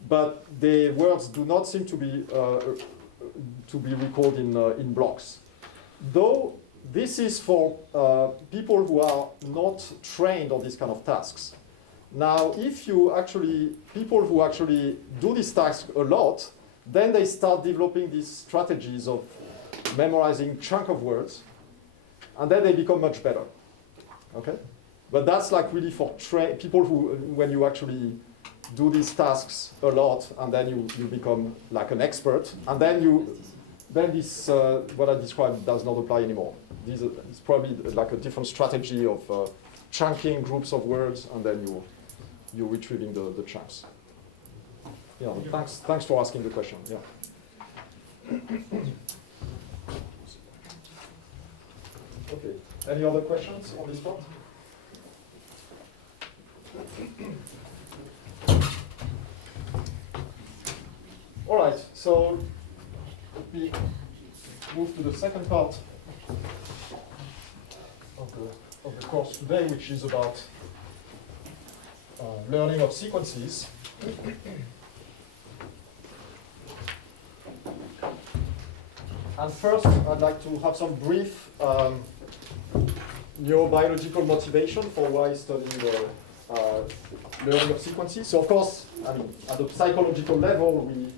But the words do not seem to be recalled in blocks. Though this is for people who are not trained on these kind of tasks. Now, if you actually, people who actually do this task a lot, then they start developing these strategies of memorizing chunk of words, and then they become much better, okay? But that's like really for people who, when you actually do these tasks a lot, and then you become like an expert, and then this, what I described does not apply anymore. It's probably like a different strategy of chunking groups of words, and then you're retrieving the chunks. Yeah, thanks for asking the question, yeah. Okay, any other questions on this part? All right, so let me move to the second part of the course today, which is about learning of sequences. And first, I'd like to have some brief neurobiological motivation for why studying learning of sequences. So of course, I mean, at the psychological level, we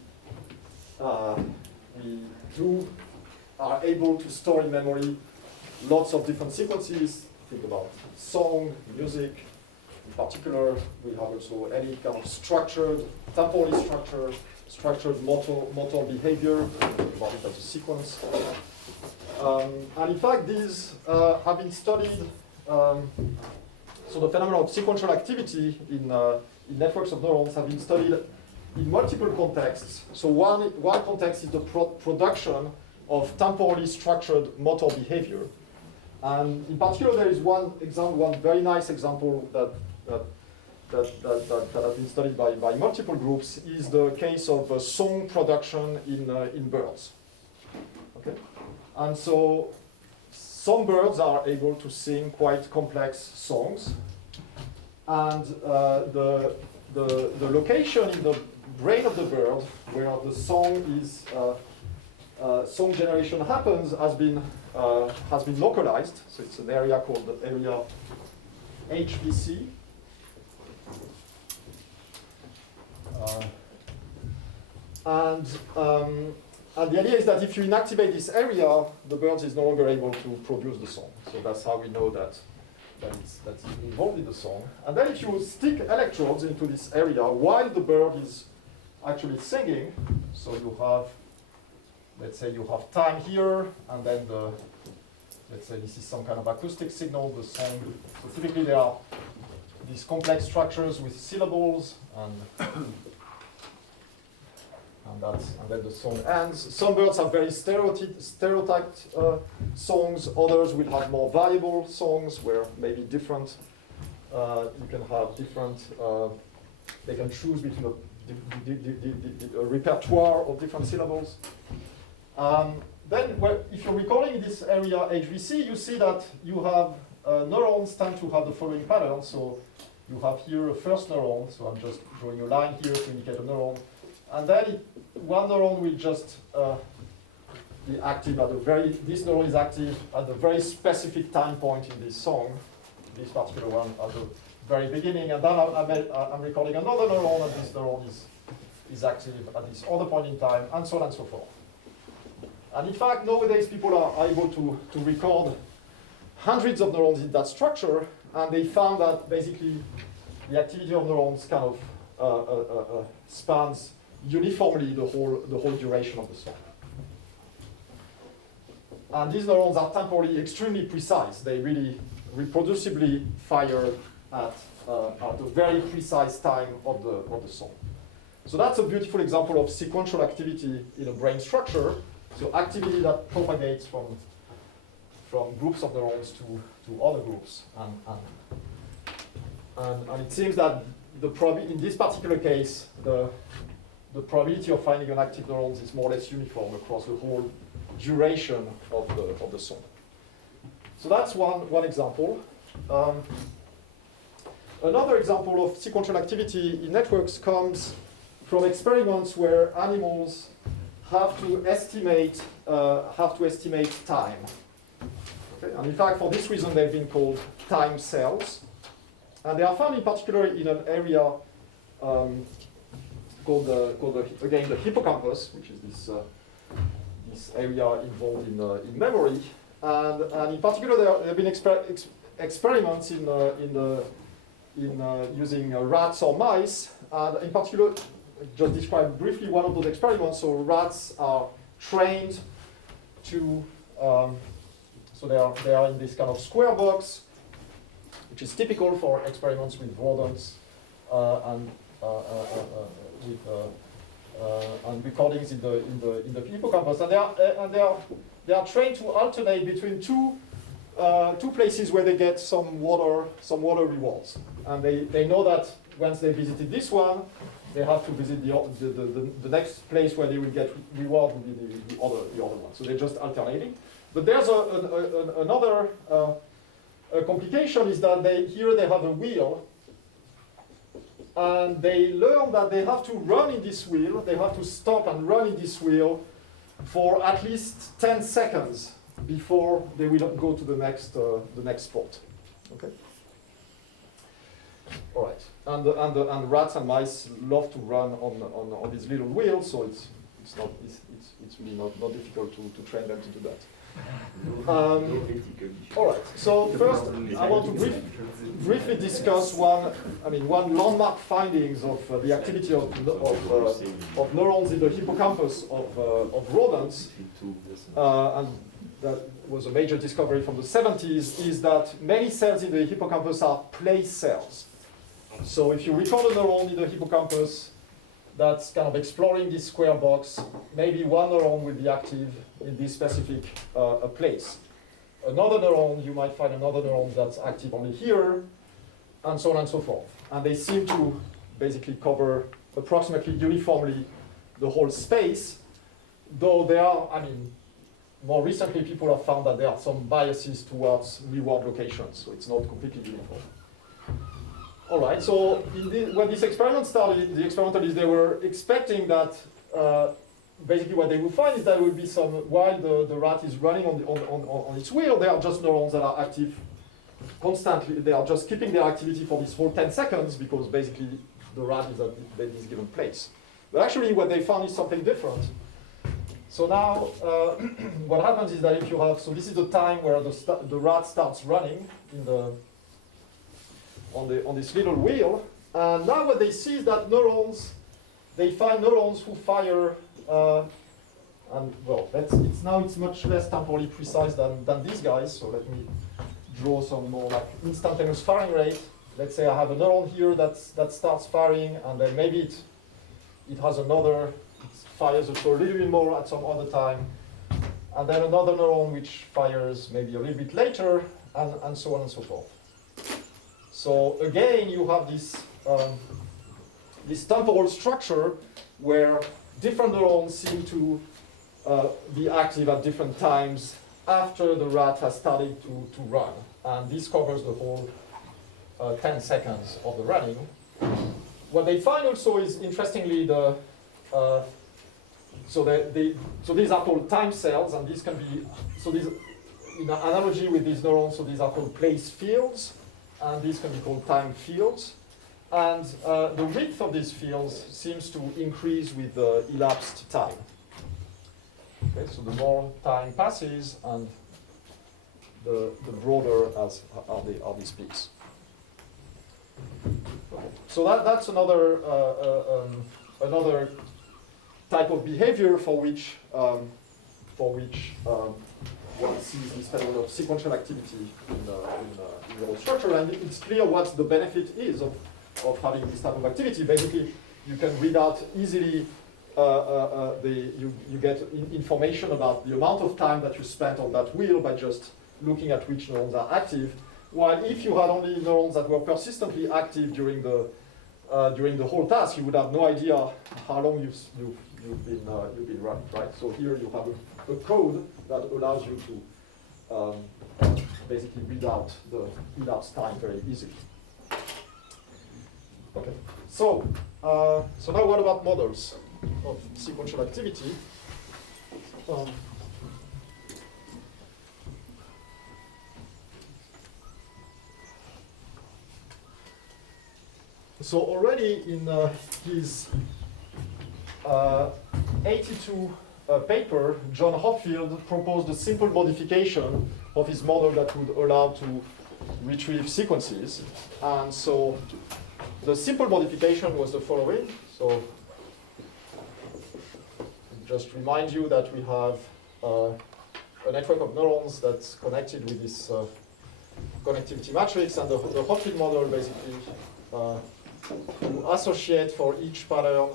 are able to store in memory lots of different sequences. Think about song, music. In particular, we have also any kind of structured, temporally structured motor behavior. Think about it as a sequence. And in fact, these have been studied. So the phenomenon of sequential activity in networks of neurons have been studied in multiple contexts. So one context is the production of temporally structured motor behavior. And in particular, there is one very nice example that has been studied by multiple groups, is the case of song production in birds. Okay? And so some birds are able to sing quite complex songs, and the location in the brain of the bird where the song generation happens has been localized. So it's an area called the area HBC. And the idea is that if you inactivate this area, the bird is no longer able to produce the song. So that's how we know that's involved in the song. And then if you stick electrodes into this area while the bird is actually singing, so you have, let's say you have time here, and then let's say this is some kind of acoustic signal, the song. So typically there are these complex structures with syllables, and then the song ends. Some birds have very stereotyped songs. Others will have more variable songs where maybe different, you can have different, they can choose between a repertoire of different syllables. Then if you're recalling this area HVC, you see that you have neurons tend to have the following pattern. So you have here a first neuron. So I'm just drawing a line here to indicate a neuron. And then one neuron will just be active this neuron is active at a very specific time point in this song, this particular one at the very beginning. And then I'm recording another neuron, and this neuron is active at this other point in time, and so on and so forth. And in fact, nowadays people are able to record hundreds of neurons in that structure, and they found that basically the activity of neurons kind of spans uniformly the whole duration of the song. And these neurons are temporally extremely precise. They really reproducibly fire at a very precise time of the song. So that's a beautiful example of sequential activity in a brain structure. So activity that propagates from groups of neurons to other groups. And it seems that in this particular case, the the probability of finding an active neuron is more or less uniform across the whole duration of the song. So that's one example. Another example of sequential activity in networks comes from experiments where animals have to estimate time. Okay? And in fact, for this reason, they've been called time cells. And they are found in particular in an area called again the hippocampus, which is this area involved in memory. And in particular, there have been experiments in using rats or mice. And in particular, just describe briefly one of those experiments. So rats are trained to, so they are in this kind of square box, which is typical for experiments with rodents and recordings in the hippocampus. And they are trained to alternate between two places where they get some water rewards. And they know that once they visited this one, they have to visit the next place where they will get reward will be the other one. So they're just alternating. But there's another complication is that here they have a wheel, and they learn that they have to run in this wheel. They have to stop and run in this wheel for at least 10 seconds before they will go to the next spot. Okay. All right. And rats and mice love to run on these little wheels, so it's really not difficult to train them to do that. All right. So first, I want to briefly discuss one landmark findings of the activity of neurons in the hippocampus of rodents, and that was a major discovery from the 70s. Is that many cells in the hippocampus are place cells. So if you record a neuron in the hippocampus that's kind of exploring this square box, maybe one neuron will be active in this specific place. Another neuron, you might find another neuron that's active only here, and so on and so forth. And they seem to basically cover approximately uniformly the whole space, though there are, more recently people have found that there are some biases towards reward locations, so it's not completely uniform. All right, so when this experiment started, the experimentalists, they were expecting that basically what they would find is that there would be some, while the rat is running on its wheel, there are just neurons that are active constantly. They are just keeping their activity for this whole 10 seconds because basically the rat is at this given place. But actually what they found is something different. So now what happens is that if you have, so this is the time where the rat starts running on this little wheel, and now what they see is that they find neurons who fire, and well, it's much less temporally precise than these guys, so let me draw some more like instantaneous firing rate. Let's say I have a neuron here that starts firing, and then maybe it has another, it fires also a little bit more at some other time, and then another neuron which fires maybe a little bit later, and so on and so forth. So again, you have this temporal structure where different neurons seem to be active at different times after the rat has started to run. And this covers the whole 10 seconds of the running. What they find also is, interestingly, so these are called time cells, and these can be, so these, in analogy with these neurons, so these are called place fields. And these can be called time fields. And the width of these fields seems to increase with the elapsed time. Okay, so the more time passes, and the broader are these peaks. Okay. So that's another type of behavior for which one sees this phenomenon of sequential activity in neural structure, and it's clear what the benefit is of having this type of activity. Basically, you can read out easily, you get information about the amount of time that you spent on that wheel by just looking at which neurons are active, while if you had only neurons that were persistently active during the during the whole task, you would have no idea how long you've been running, right? So here you have a code that allows you to basically read out the elapsed time very easily. Okay. So now what about models of sequential activity? So already in his 82 paper, John Hopfield proposed a simple modification of his model that would allow to retrieve sequences. And so the simple modification was the following. So just remind you that we have a network of neurons that's connected with this connectivity matrix, and the Hopfield model basically to associate for each pattern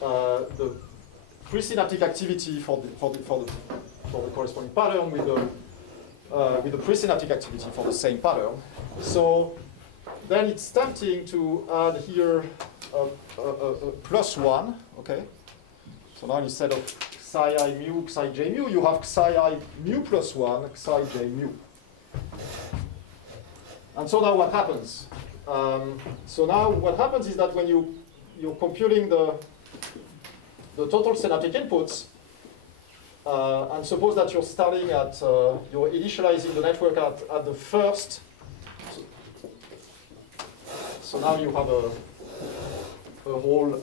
the presynaptic activity for the corresponding pattern with the presynaptic activity for the same pattern. So then it's tempting to add here a +1, okay? So now instead of psi I mu, psi j mu, you have psi I mu +1, psi j mu. And so now what happens? So now what happens is that when you're computing the total synaptic inputs, and suppose that you're starting at, you're initializing the network at the first. So now you have a whole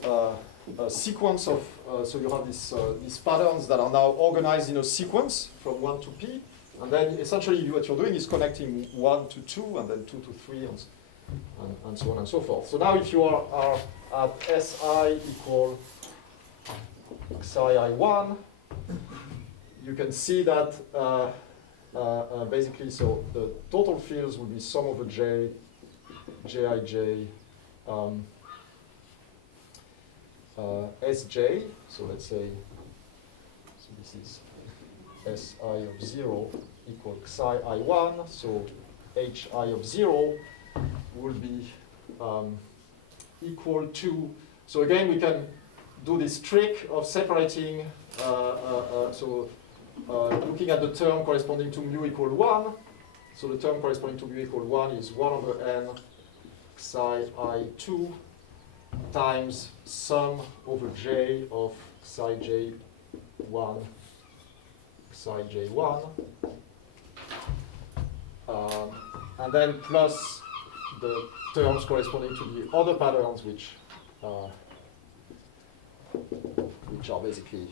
sequence of, so you have these patterns that are now organized in a sequence from 1 to p. And then essentially what you're doing is connecting 1 to 2, and then 2 to 3, and so on and so forth. So now if you are at Si equal psi I1, you can see that basically, so the total fields will be sum over j, jij, Sj, so let's say, so this is Si of 0 equal psi I1, so Hi of 0 will be equal to, so again we can do this trick of separating, looking at the term corresponding to mu equal 1, so the term corresponding to mu equal 1 is 1 over n psi I2 times sum over j of psi j1 psi j1, and then plus the terms corresponding to the other patterns, which are basically,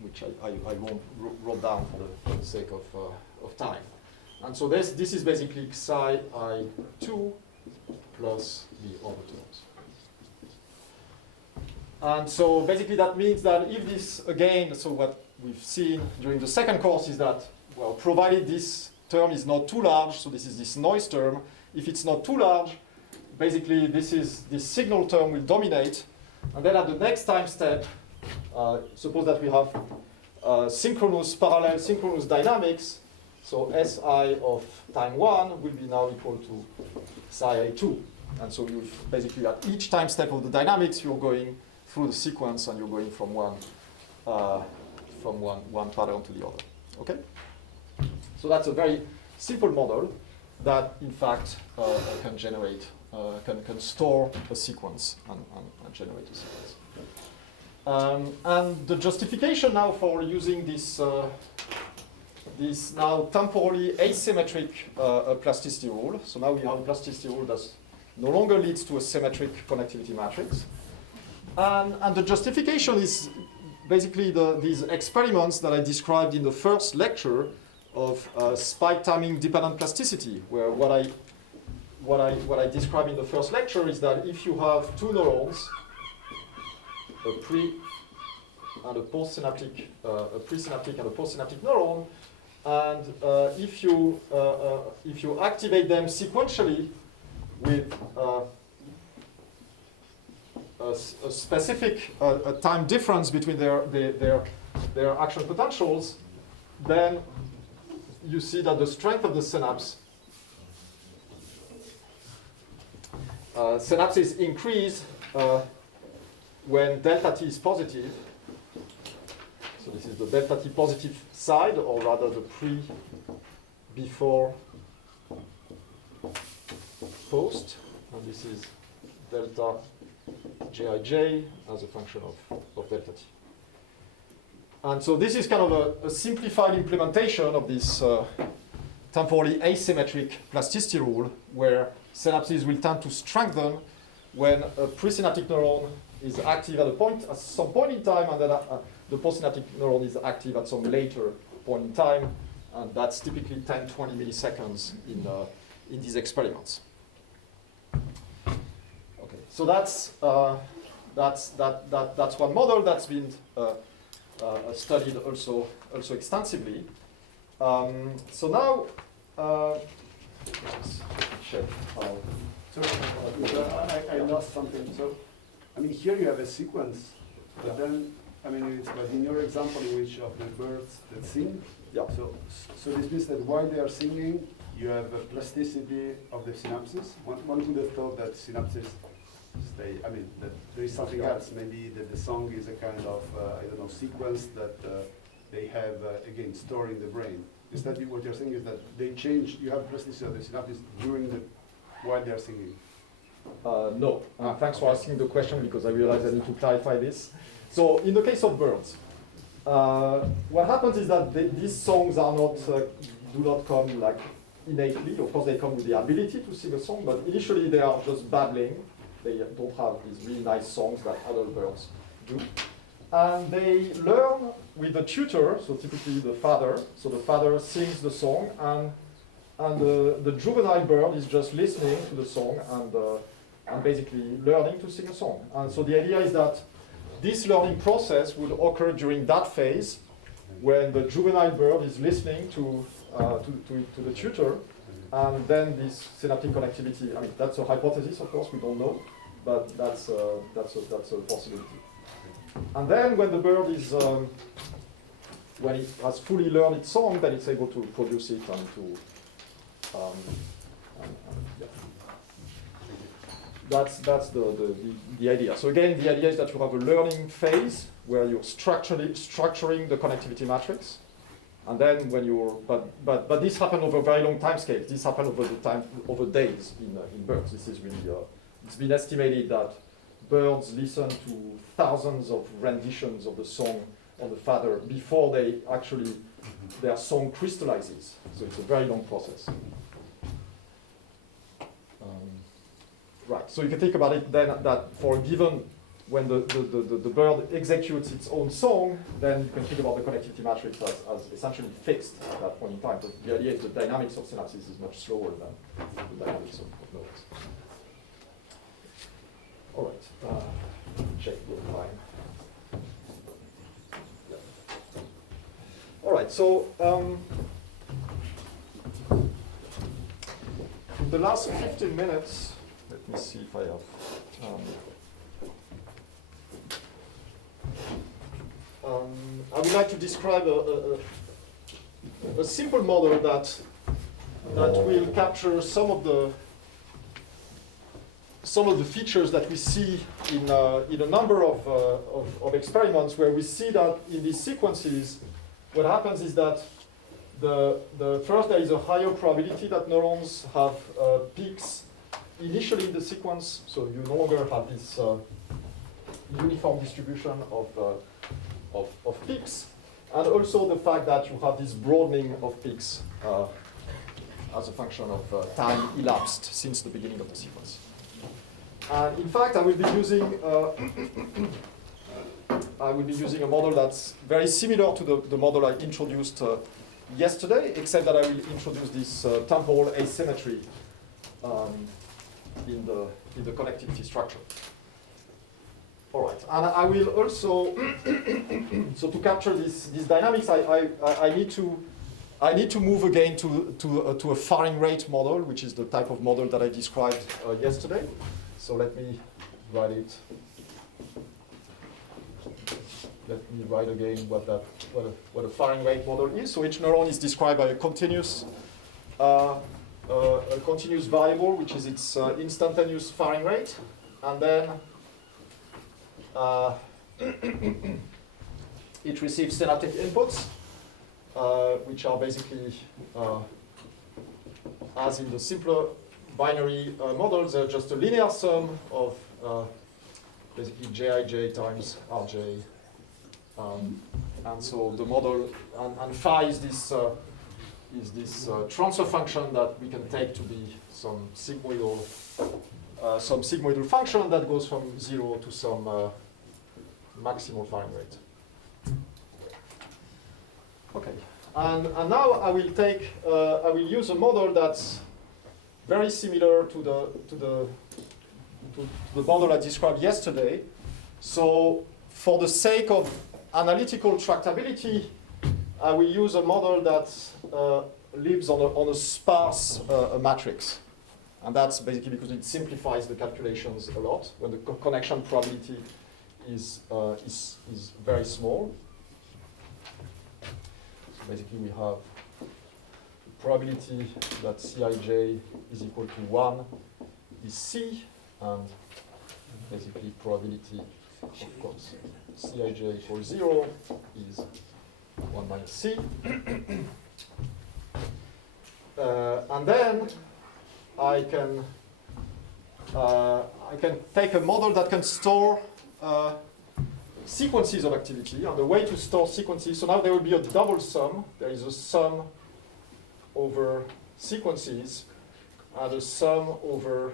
which I won't wrote down for the sake of time. And so this is basically psi I2 plus the other terms. And so basically that means that if this, again, so what we've seen during the second course is that, well, provided this term is not too large, so this is this noise term, if it's not too large, basically this signal term will dominate, and then at the next time step, suppose that we have parallel synchronous dynamics, so Si of time 1 will be now equal to psi A2. And so you basically at each time step of the dynamics, you're going through the sequence and you're going from one pattern to the other. Okay? So that's a very simple model that in fact can generate, can store a sequence and generate a sequence. And the justification now for using this this now temporally asymmetric plasticity rule. So now we have a plasticity rule that no longer leads to a symmetric connectivity matrix. And the justification is basically these experiments that I described in the first lecture of spike timing dependent plasticity, where what I described in the first lecture is that if you have two neurons, a pre and a postsynaptic, a presynaptic and a postsynaptic neuron, and if you activate them sequentially with a specific time difference between their action potentials, then you see that the strength of the synapse synapses increase when delta t is positive. So this is the delta t positive side, or rather the before, post. And this is delta jij as a function of delta t. And so this is kind of a simplified implementation of this temporally asymmetric plasticity rule, where synapses will tend to strengthen when a presynaptic neuron is active at some point in time, and then the postsynaptic neuron is active at some later point in time, and that's typically 10, 20 milliseconds in these experiments. Okay, so that's one model that's been studied also extensively. So now, let's check how. I lost something. So, I mean, here you have a sequence, but then, I mean, but in your example, which of the birds that sing, yeah. So this means that while they are singing, you have a plasticity of the synapses. One would have thought that synapses stay. I mean, that there is something else. Maybe that the song is a kind of I don't know, sequence that they have again stored in the brain. Is that what you're saying? Is that they change? You have plasticity of the synapses while they are singing? No. Thanks for asking the question, because I realize I need to clarify this. So in the case of birds, what happens is that these songs are not do not come like innately. Of course, they come with the ability to sing a song, but initially they are just babbling. They don't have these really nice songs that other birds do. And they learn with the tutor, so typically the father. So the father sings the song, and the juvenile bird is just listening to the song and basically learning to sing a song. And so the idea is that this learning process would occur during that phase when the juvenile bird is listening to the tutor, and then this synaptic connectivity. I mean, that's a hypothesis, of course, we don't know, but that's a possibility. And then when the bird is when it has fully learned its song, then it's able to produce it and to yeah. That's the idea. So again, the idea is that you have a learning phase where you're structuring the connectivity matrix, and then when you're but this happens over very long time scales. This happens over days in birds. This is really it's been estimated that birds listen to thousands of renditions of the song of the father before their song crystallizes. So it's a very long process. Right, so you can think about it then that for a given, when the bird executes its own song, then you can think about the connectivity matrix as essentially fixed at that point in time. But the idea is the dynamics of synapses is much slower than the dynamics of nodes. All right, check the time. All right, so in the last 15 minutes, let me see if I have. I would like to describe a simple model that will capture some of the features that we see in a number of experiments, where we see that in these sequences, what happens is that first there is a higher probability that neurons have peaks initially in the sequence, so you no longer have this uniform distribution of peaks, and also the fact that you have this broadening of peaks as a function of time elapsed since the beginning of the sequence. And in fact, I will be using a model that's very similar to the model I introduced yesterday, except that I will introduce this temporal asymmetry in the connectivity structure. All right, and I will also so to capture this dynamics, I need to move again to a firing rate model, which is the type of model that I described yesterday. So let me write it. Let me write again what a firing rate model is. So each neuron is described by a continuous a continuous variable, which is its instantaneous firing rate, and then it receives synaptic inputs, which are basically, as in the simpler binary models, they're just a linear sum of basically Jij times Rj. And so the model, and phi is this transfer function that we can take to be some sigmoidal function that goes from 0 to some maximal firing rate. Okay, and now I will use a model that's very similar to the model I described yesterday. So for the sake of analytical tractability, I will use a model that lives on a sparse matrix. And that's basically because it simplifies the calculations a lot when the connection probability is very small. So basically we have probability that Cij is equal to 1 is C, and basically probability, of course, Cij equals 0 is 1 minus C. And then I can take a model that can store sequences of activity, and the way to store sequences, so now there will be a double sum. There is a sum over sequences and a sum over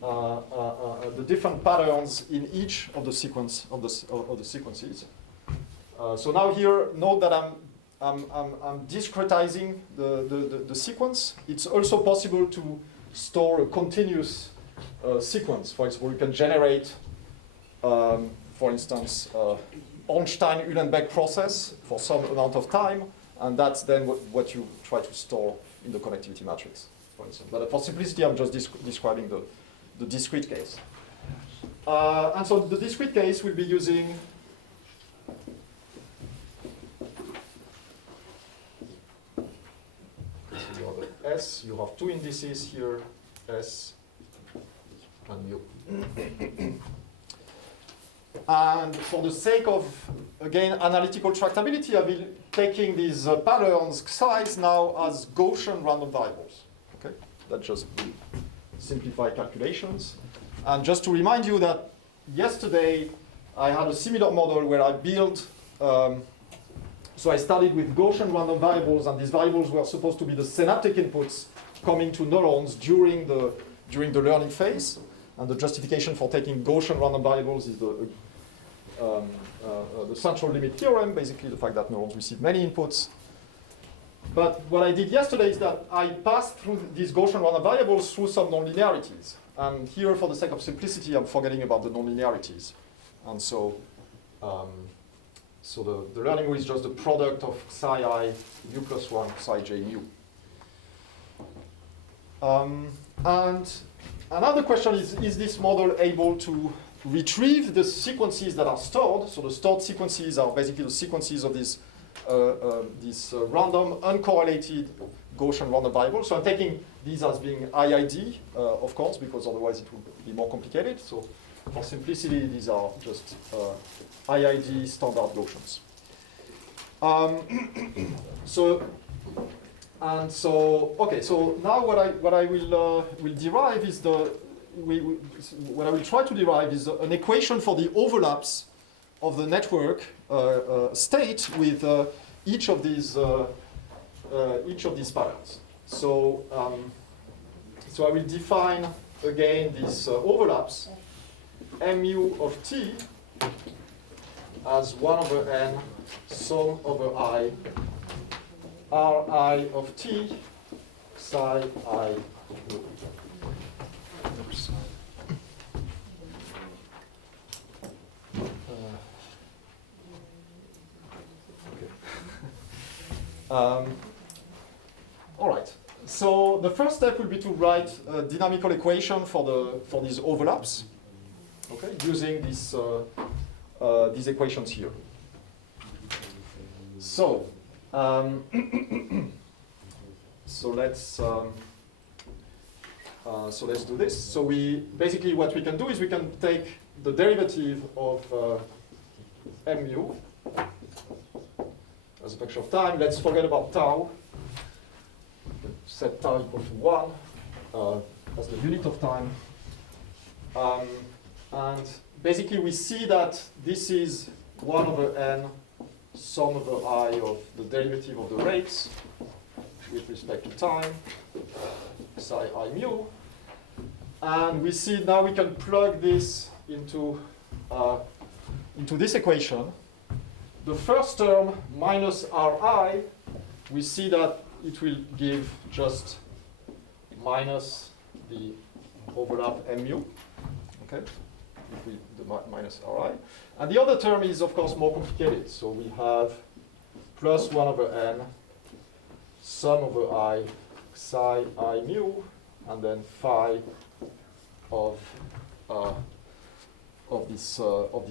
the different patterns in each of the sequences. So now here, note that I'm discretizing the sequence. It's also possible to store a continuous sequence. For example, you can generate, for instance, Ornstein-Uhlenbeck process for some amount of time, and that's then what you try to store in the connectivity matrix, for instance. But for simplicity, I'm just describing the discrete case. And so the discrete case will be using S, you have two indices here, S and mu. And for the sake of, again, analytical tractability, I will be taking these patterns size now as Gaussian random variables. Okay, that just will simplify calculations. And just to remind you that yesterday I had a similar model where I built, so I started with Gaussian random variables, and these variables were supposed to be the synaptic inputs coming to neurons during the learning phase. And the justification for taking Gaussian random variables is the central limit theorem, basically the fact that neurons receive many inputs. But what I did yesterday is that I passed through these Gaussian random variables through some nonlinearities. And here, for the sake of simplicity, I'm forgetting about the nonlinearities. And so, so the learning is just the product of psi I mu plus 1 psi j mu. And another question is this model able to retrieve the sequences that are stored? So the stored sequences are basically the sequences of these random, uncorrelated Gaussian random variables. So I'm taking these as being IID, of course, because otherwise it would be more complicated. So for simplicity, these are just IID standard Gaussians. Okay. So now what I will derive is what I will try to derive is an equation for the overlaps of the network state with each of these patterns. So I will define again these overlaps, mu of t as 1 over n sum over I, ri of t psi I mu. All right. So the first step will be to write a dynamical equation for these overlaps. Okay, using these equations here. So so let's do this. So we basically what we can do is we can take the derivative of mu as a function of time. Let's forget about tau. Set tau equal to 1 as the unit of time. And basically we see that this is 1 over n sum over I of the derivative of the rates with respect to time, psi I mu. And we see now we can plug this into this equation. The first term minus Ri, we see that it will give just minus the overlap mu, okay? If we the minus Ri. And the other term is, of course, more complicated. So we have plus 1 over n, sum over I, psi I mu, and then phi of this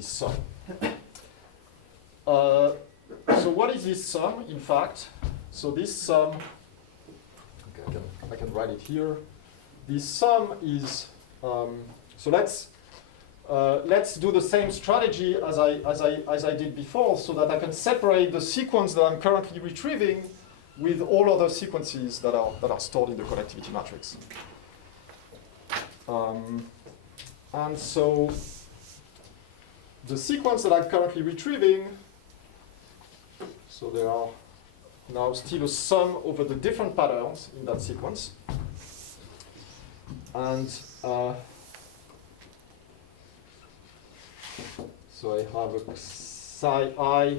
sum. So what is this sum, in fact? So this sum, okay, I can write it here. This sum is, so let's do the same strategy as I did before, so that I can separate the sequence that I'm currently retrieving with all other sequences that are stored in the connectivity matrix. And so the sequence that I'm currently retrieving, so there are now still a sum over the different patterns in that sequence. And so I have a psi I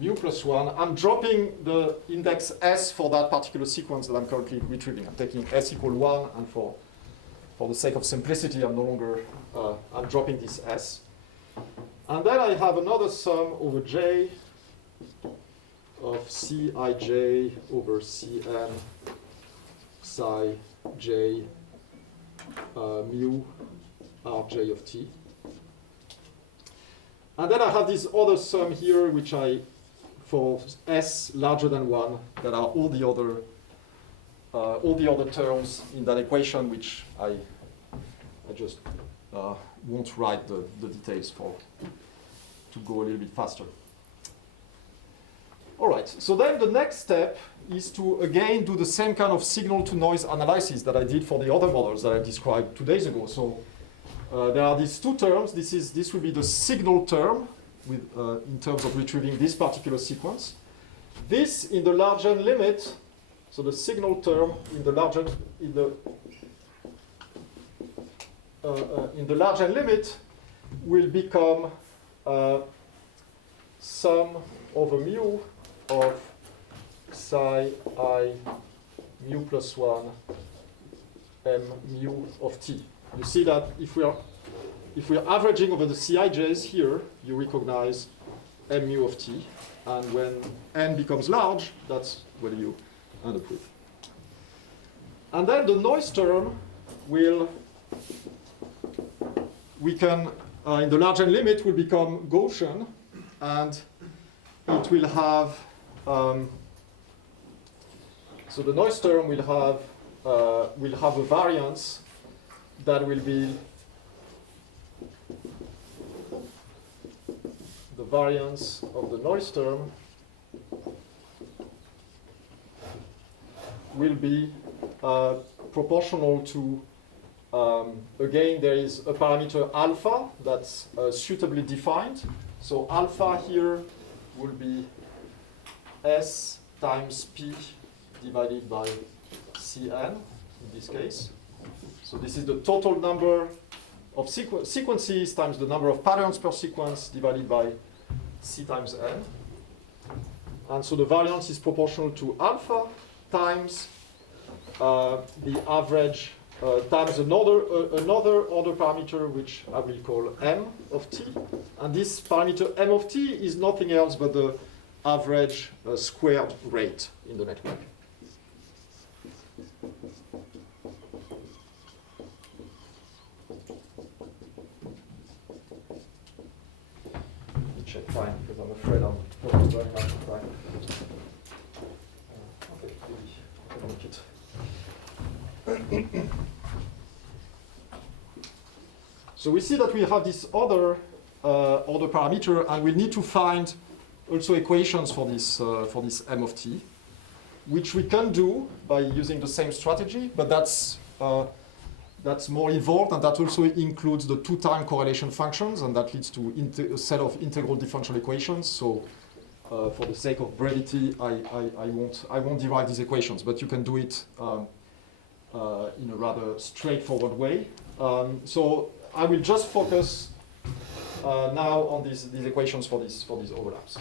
mu plus 1. I'm dropping the index s for that particular sequence that I'm currently retrieving. I'm taking s equal 1, and for the sake of simplicity, I'm no longer, I'm dropping this s. And then I have another sum over j of Cij over Cn psi j mu Rj of t. And then I have this other sum here, which for s larger than 1, that are all the other terms in that equation, which I just won't write the details for to go a little bit faster. All right, so then the next step is to again do the same kind of signal to noise analysis that I did for the other models that I described 2 days ago. So there are these two terms. This will be the signal term with in terms of retrieving this particular sequence. This in the large n limit, so the signal term in the large n large n limit will become sum over mu of psi I mu plus 1 m mu of t. You see that if we are averaging over theCij's here, you recognize m mu of t, and when n becomes large, that's what you end up with. And then the noise term will, we can, in the large n limit, will become Gaussian, and it will have, so the noise term will have a variance that will be the variance of the noise term will be proportional to, again, there is a parameter alpha that's suitably defined. So alpha here will be S times P divided by Cn in this case. So this is the total number of sequences times the number of patterns per sequence divided by C times n. And so the variance is proportional to alpha times the average times another order parameter, which I will call m of t. And this parameter m of t is nothing else but the average squared rate in the network. Let me check fine, because I'm afraid I'm probably going out of time. Okay, maybe I can make it. So we see that we have this other parameter, and we need to find also equations for this m of t, which we can do by using the same strategy, but that's more involved, and that also includes the two-time correlation functions, and that leads to a set of integral differential equations. So for the sake of brevity, I won't derive these equations, but you can do it in a rather straightforward way. So I will just focus now on these equations for these overlaps.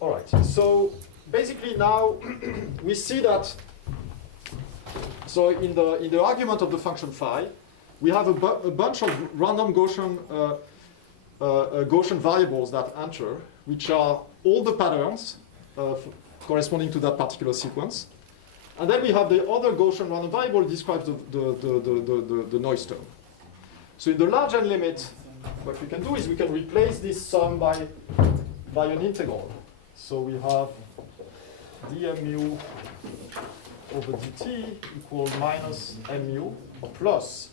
All right, so basically now we see that, so in the argument of the function phi, we have a bunch of random Gaussian variables that enter, which are all the patterns corresponding to that particular sequence. And then we have the other Gaussian random variable describes the noise term. So in the large n limit, what we can do is we can replace this sum by an integral. So we have dm mu over dt equal minus m mu or plus.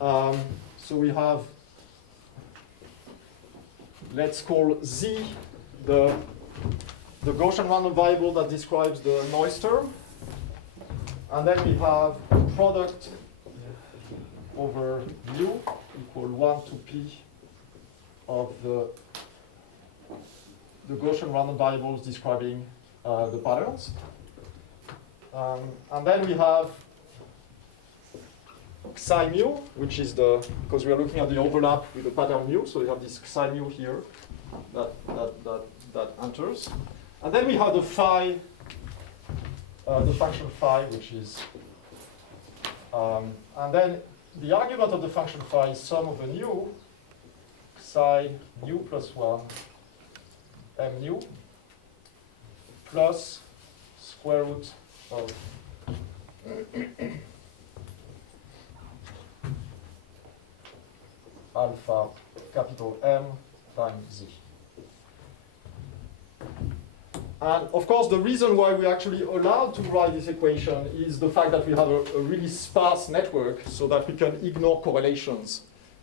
So we have, let's call z the Gaussian random variable that describes the noise term. And then we have product over mu equal 1 to p of the Gaussian random variables describing the patterns. And then we have psi mu, which is because we are looking at the overlap with the pattern mu, so we have this psi mu here that enters. And then we have the phi, the function phi, which is, and then the argument of the function phi is sum over nu, psi nu plus 1 m nu plus square root of alpha capital M times z. And of course, the reason why we're actually allowed to write this equation is the fact that we have a really sparse network, so that we can ignore correlations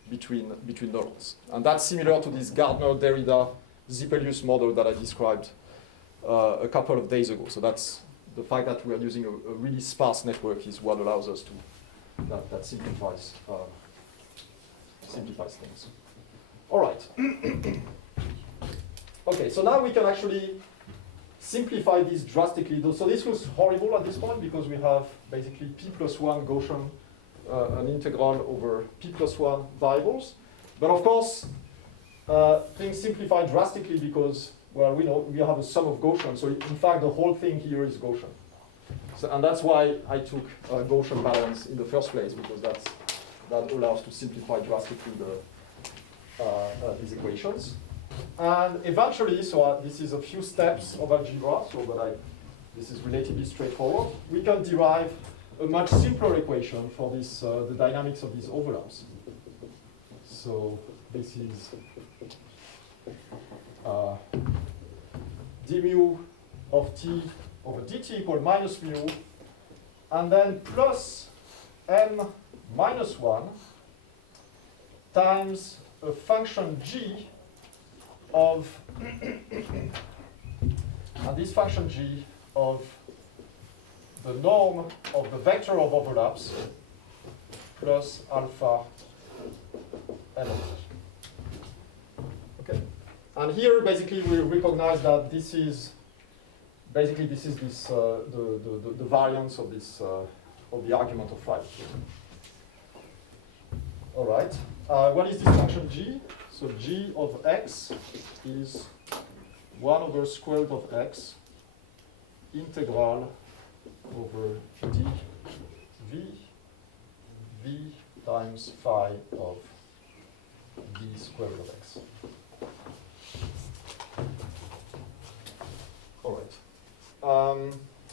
between neurons. And that's similar to this Gardner-Derrida-Zipelius model that I described a couple of days ago. So that's the fact that we are using a really sparse network is what allows us to, that simplifies things. All right. Okay, so now we can actually simplify this drastically. So this was horrible at this point because we have basically p plus 1 Gaussian, an integral over p plus 1 variables. But of course, things simplify drastically because, well, we know we have a sum of Gaussian. So in fact, the whole thing here is Gaussian. So, and that's why I took Gaussian patterns in the first place, because that allows to simplify drastically these equations. And eventually, so this is a few steps of algebra, this is relatively straightforward. We can derive a much simpler equation for this, the dynamics of these overlaps. So this is d mu of t over dt equal minus mu, and then plus m minus 1 times a function g of, and this function g of the norm of the vector of overlaps plus alpha n of t. Okay, and here basically we recognize that this is basically this the variance of this of the argument of phi. All right, what is this function g? So g of x is 1 over square root of x integral over d v times phi of d square root of x. All right.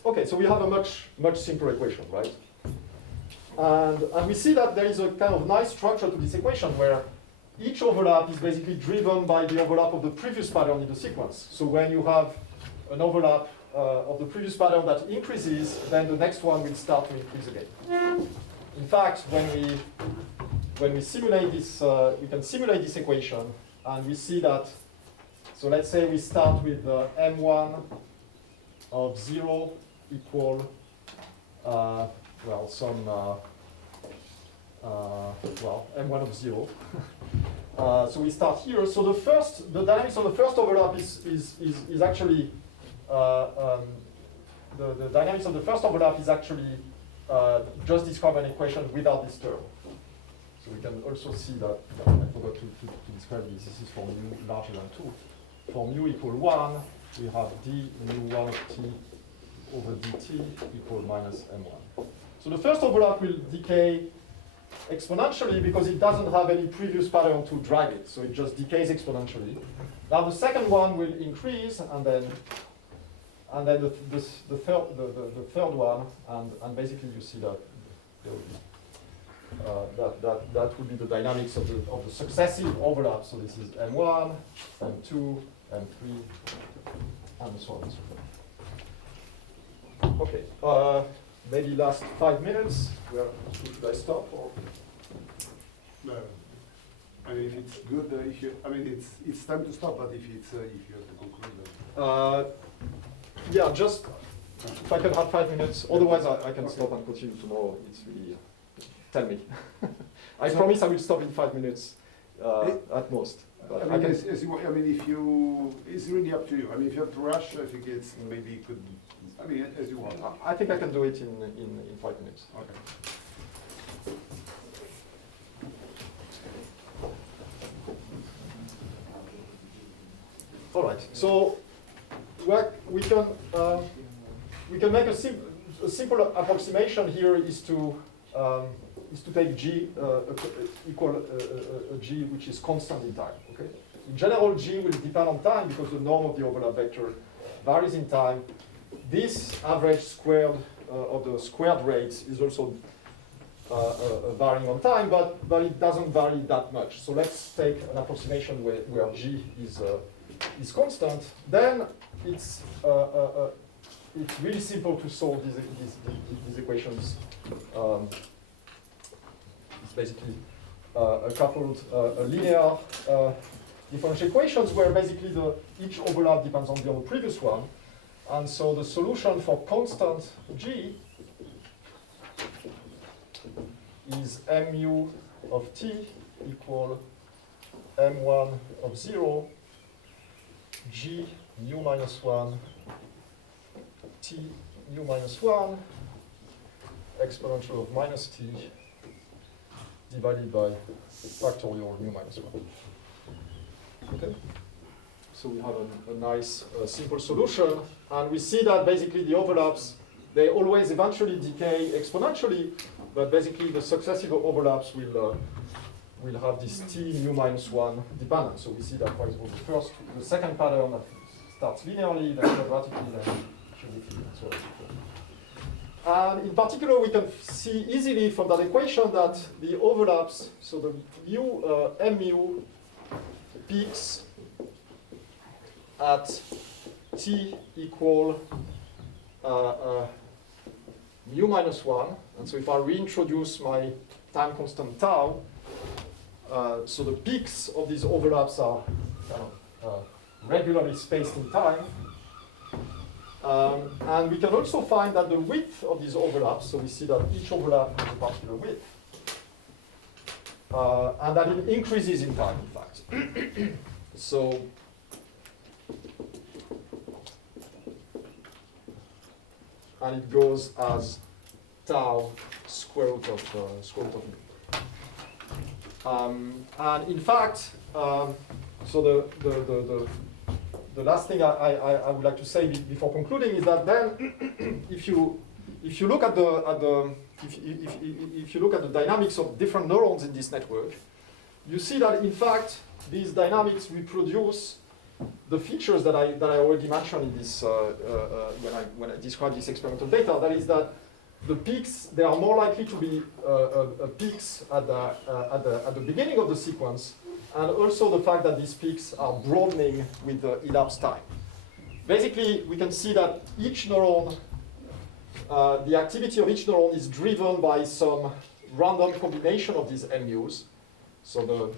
Okay, so we have a much simpler equation, right? And we see that there is a kind of nice structure to this equation where each overlap is basically driven by the overlap of the previous pattern in the sequence. So when you have an overlap of the previous pattern that increases, then the next one will start to increase again. In fact, when we simulate this, we can simulate this equation, and we see that. So let's say we start with m1 of 0 equal well, some well, m1 of 0. So we start here. So the dynamics of the first overlap is actually the dynamics of the first overlap is actually just describe an equation without this term. So we can also see that, I forgot to describe this. This is for mu larger than 2. For mu equal 1, we have d mu1 of t over dt equal minus m1. So the first overlap will decay exponentially because it doesn't have any previous pattern to drag it. So it just decays exponentially. Now the second one will increase, and then the third one, and basically you see that there will be, that will be the dynamics of the successive overlap. So this is m1, m2, m3, and so on and so forth. Okay, maybe last 5 minutes. Should I stop or? No. I mean, if it's good, if you, I mean, it's time to stop. But if you have to conclude. Yeah, just if I can have 5 minutes. Otherwise, I can stop and continue tomorrow. It's really. Tell me. I promise I will stop in 5 minutes at most. But I mean, I mean, if you, it's really up to you. I mean, if you have to rush, I think it's maybe it could. I mean, as you want. I think I can do it in 5 minutes. Okay. All right. So we can make a simple approximation here is to take g equal a g which is constant in time. Okay. In general, g will depend on time because the norm of the overlap vector varies in time. This average squared of the squared rates is also varying on time, but it doesn't vary that much. So let's take an approximation where g is constant. Then it's really simple to solve these equations. It's basically a coupled linear differential equations where basically each overlap depends on the previous one. And so the solution for constant g is mu of t equal m1 of 0 g mu minus 1 t mu minus 1 exponential of minus t divided by factorial mu minus 1. Okay? So we have a nice simple solution, and we see that basically the overlaps, they always eventually decay exponentially, but basically the successive overlaps will have this t mu minus 1 dependence. So we see that, for example, the second pattern starts linearly, then quadratically, then cubically, and so on and so forth. And in particular, we can see easily from that equation that the overlaps, so the mu peaks at t equal mu minus 1. And so if I reintroduce my time constant tau, so the peaks of these overlaps are regularly spaced in time. And we can also find that the width of these overlaps, so we see that each overlap has a particular width, and that it increases in time, in fact. So and it goes as tau square root of mu. And in fact, so the last thing I would like to say before concluding is that then, if you look at if you look at the dynamics of different neurons in this network, you see that in fact these dynamics reproduce the features that I already mentioned in this when I described this experimental data. That is that the peaks, they are more likely to be peaks at the beginning of the sequence, and also the fact that these peaks are broadening with elapsed time. basically we can see that each neuron, the activity of each neuron is driven by some random combination of these MUs. So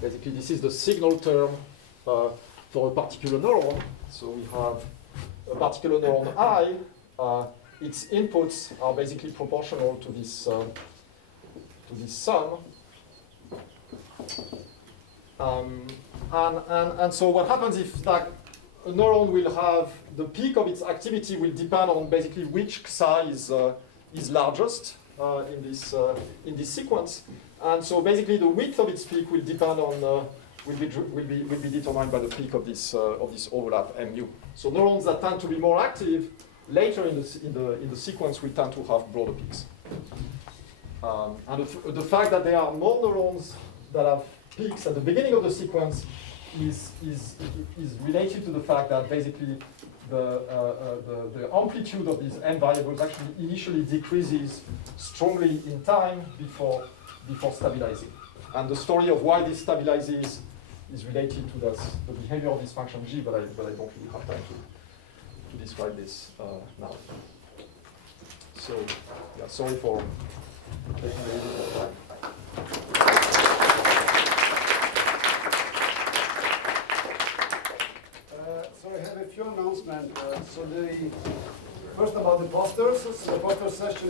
basically this is the signal term for a particular neuron. So we have a particular neuron I, its inputs are basically proportional to this sum. And so what happens if like a neuron will have the peak of its activity will depend on basically which psi is largest in this sequence, and so basically the width of its peak will depend on will be determined by the peak of this overlap mu. So neurons that tend to be more active later in the sequence will tend to have broader peaks. And the fact that there are more neurons that have peaks at the beginning of the sequence is related to the fact that basically the amplitude of these n variables actually initially decreases strongly in time before stabilizing. And the story of why this stabilizes is related to the behavior of this function g, but I don't really have time to describe this now. So yeah, sorry for taking a little bit of time. So I have a few announcements. First about the posters. So the poster session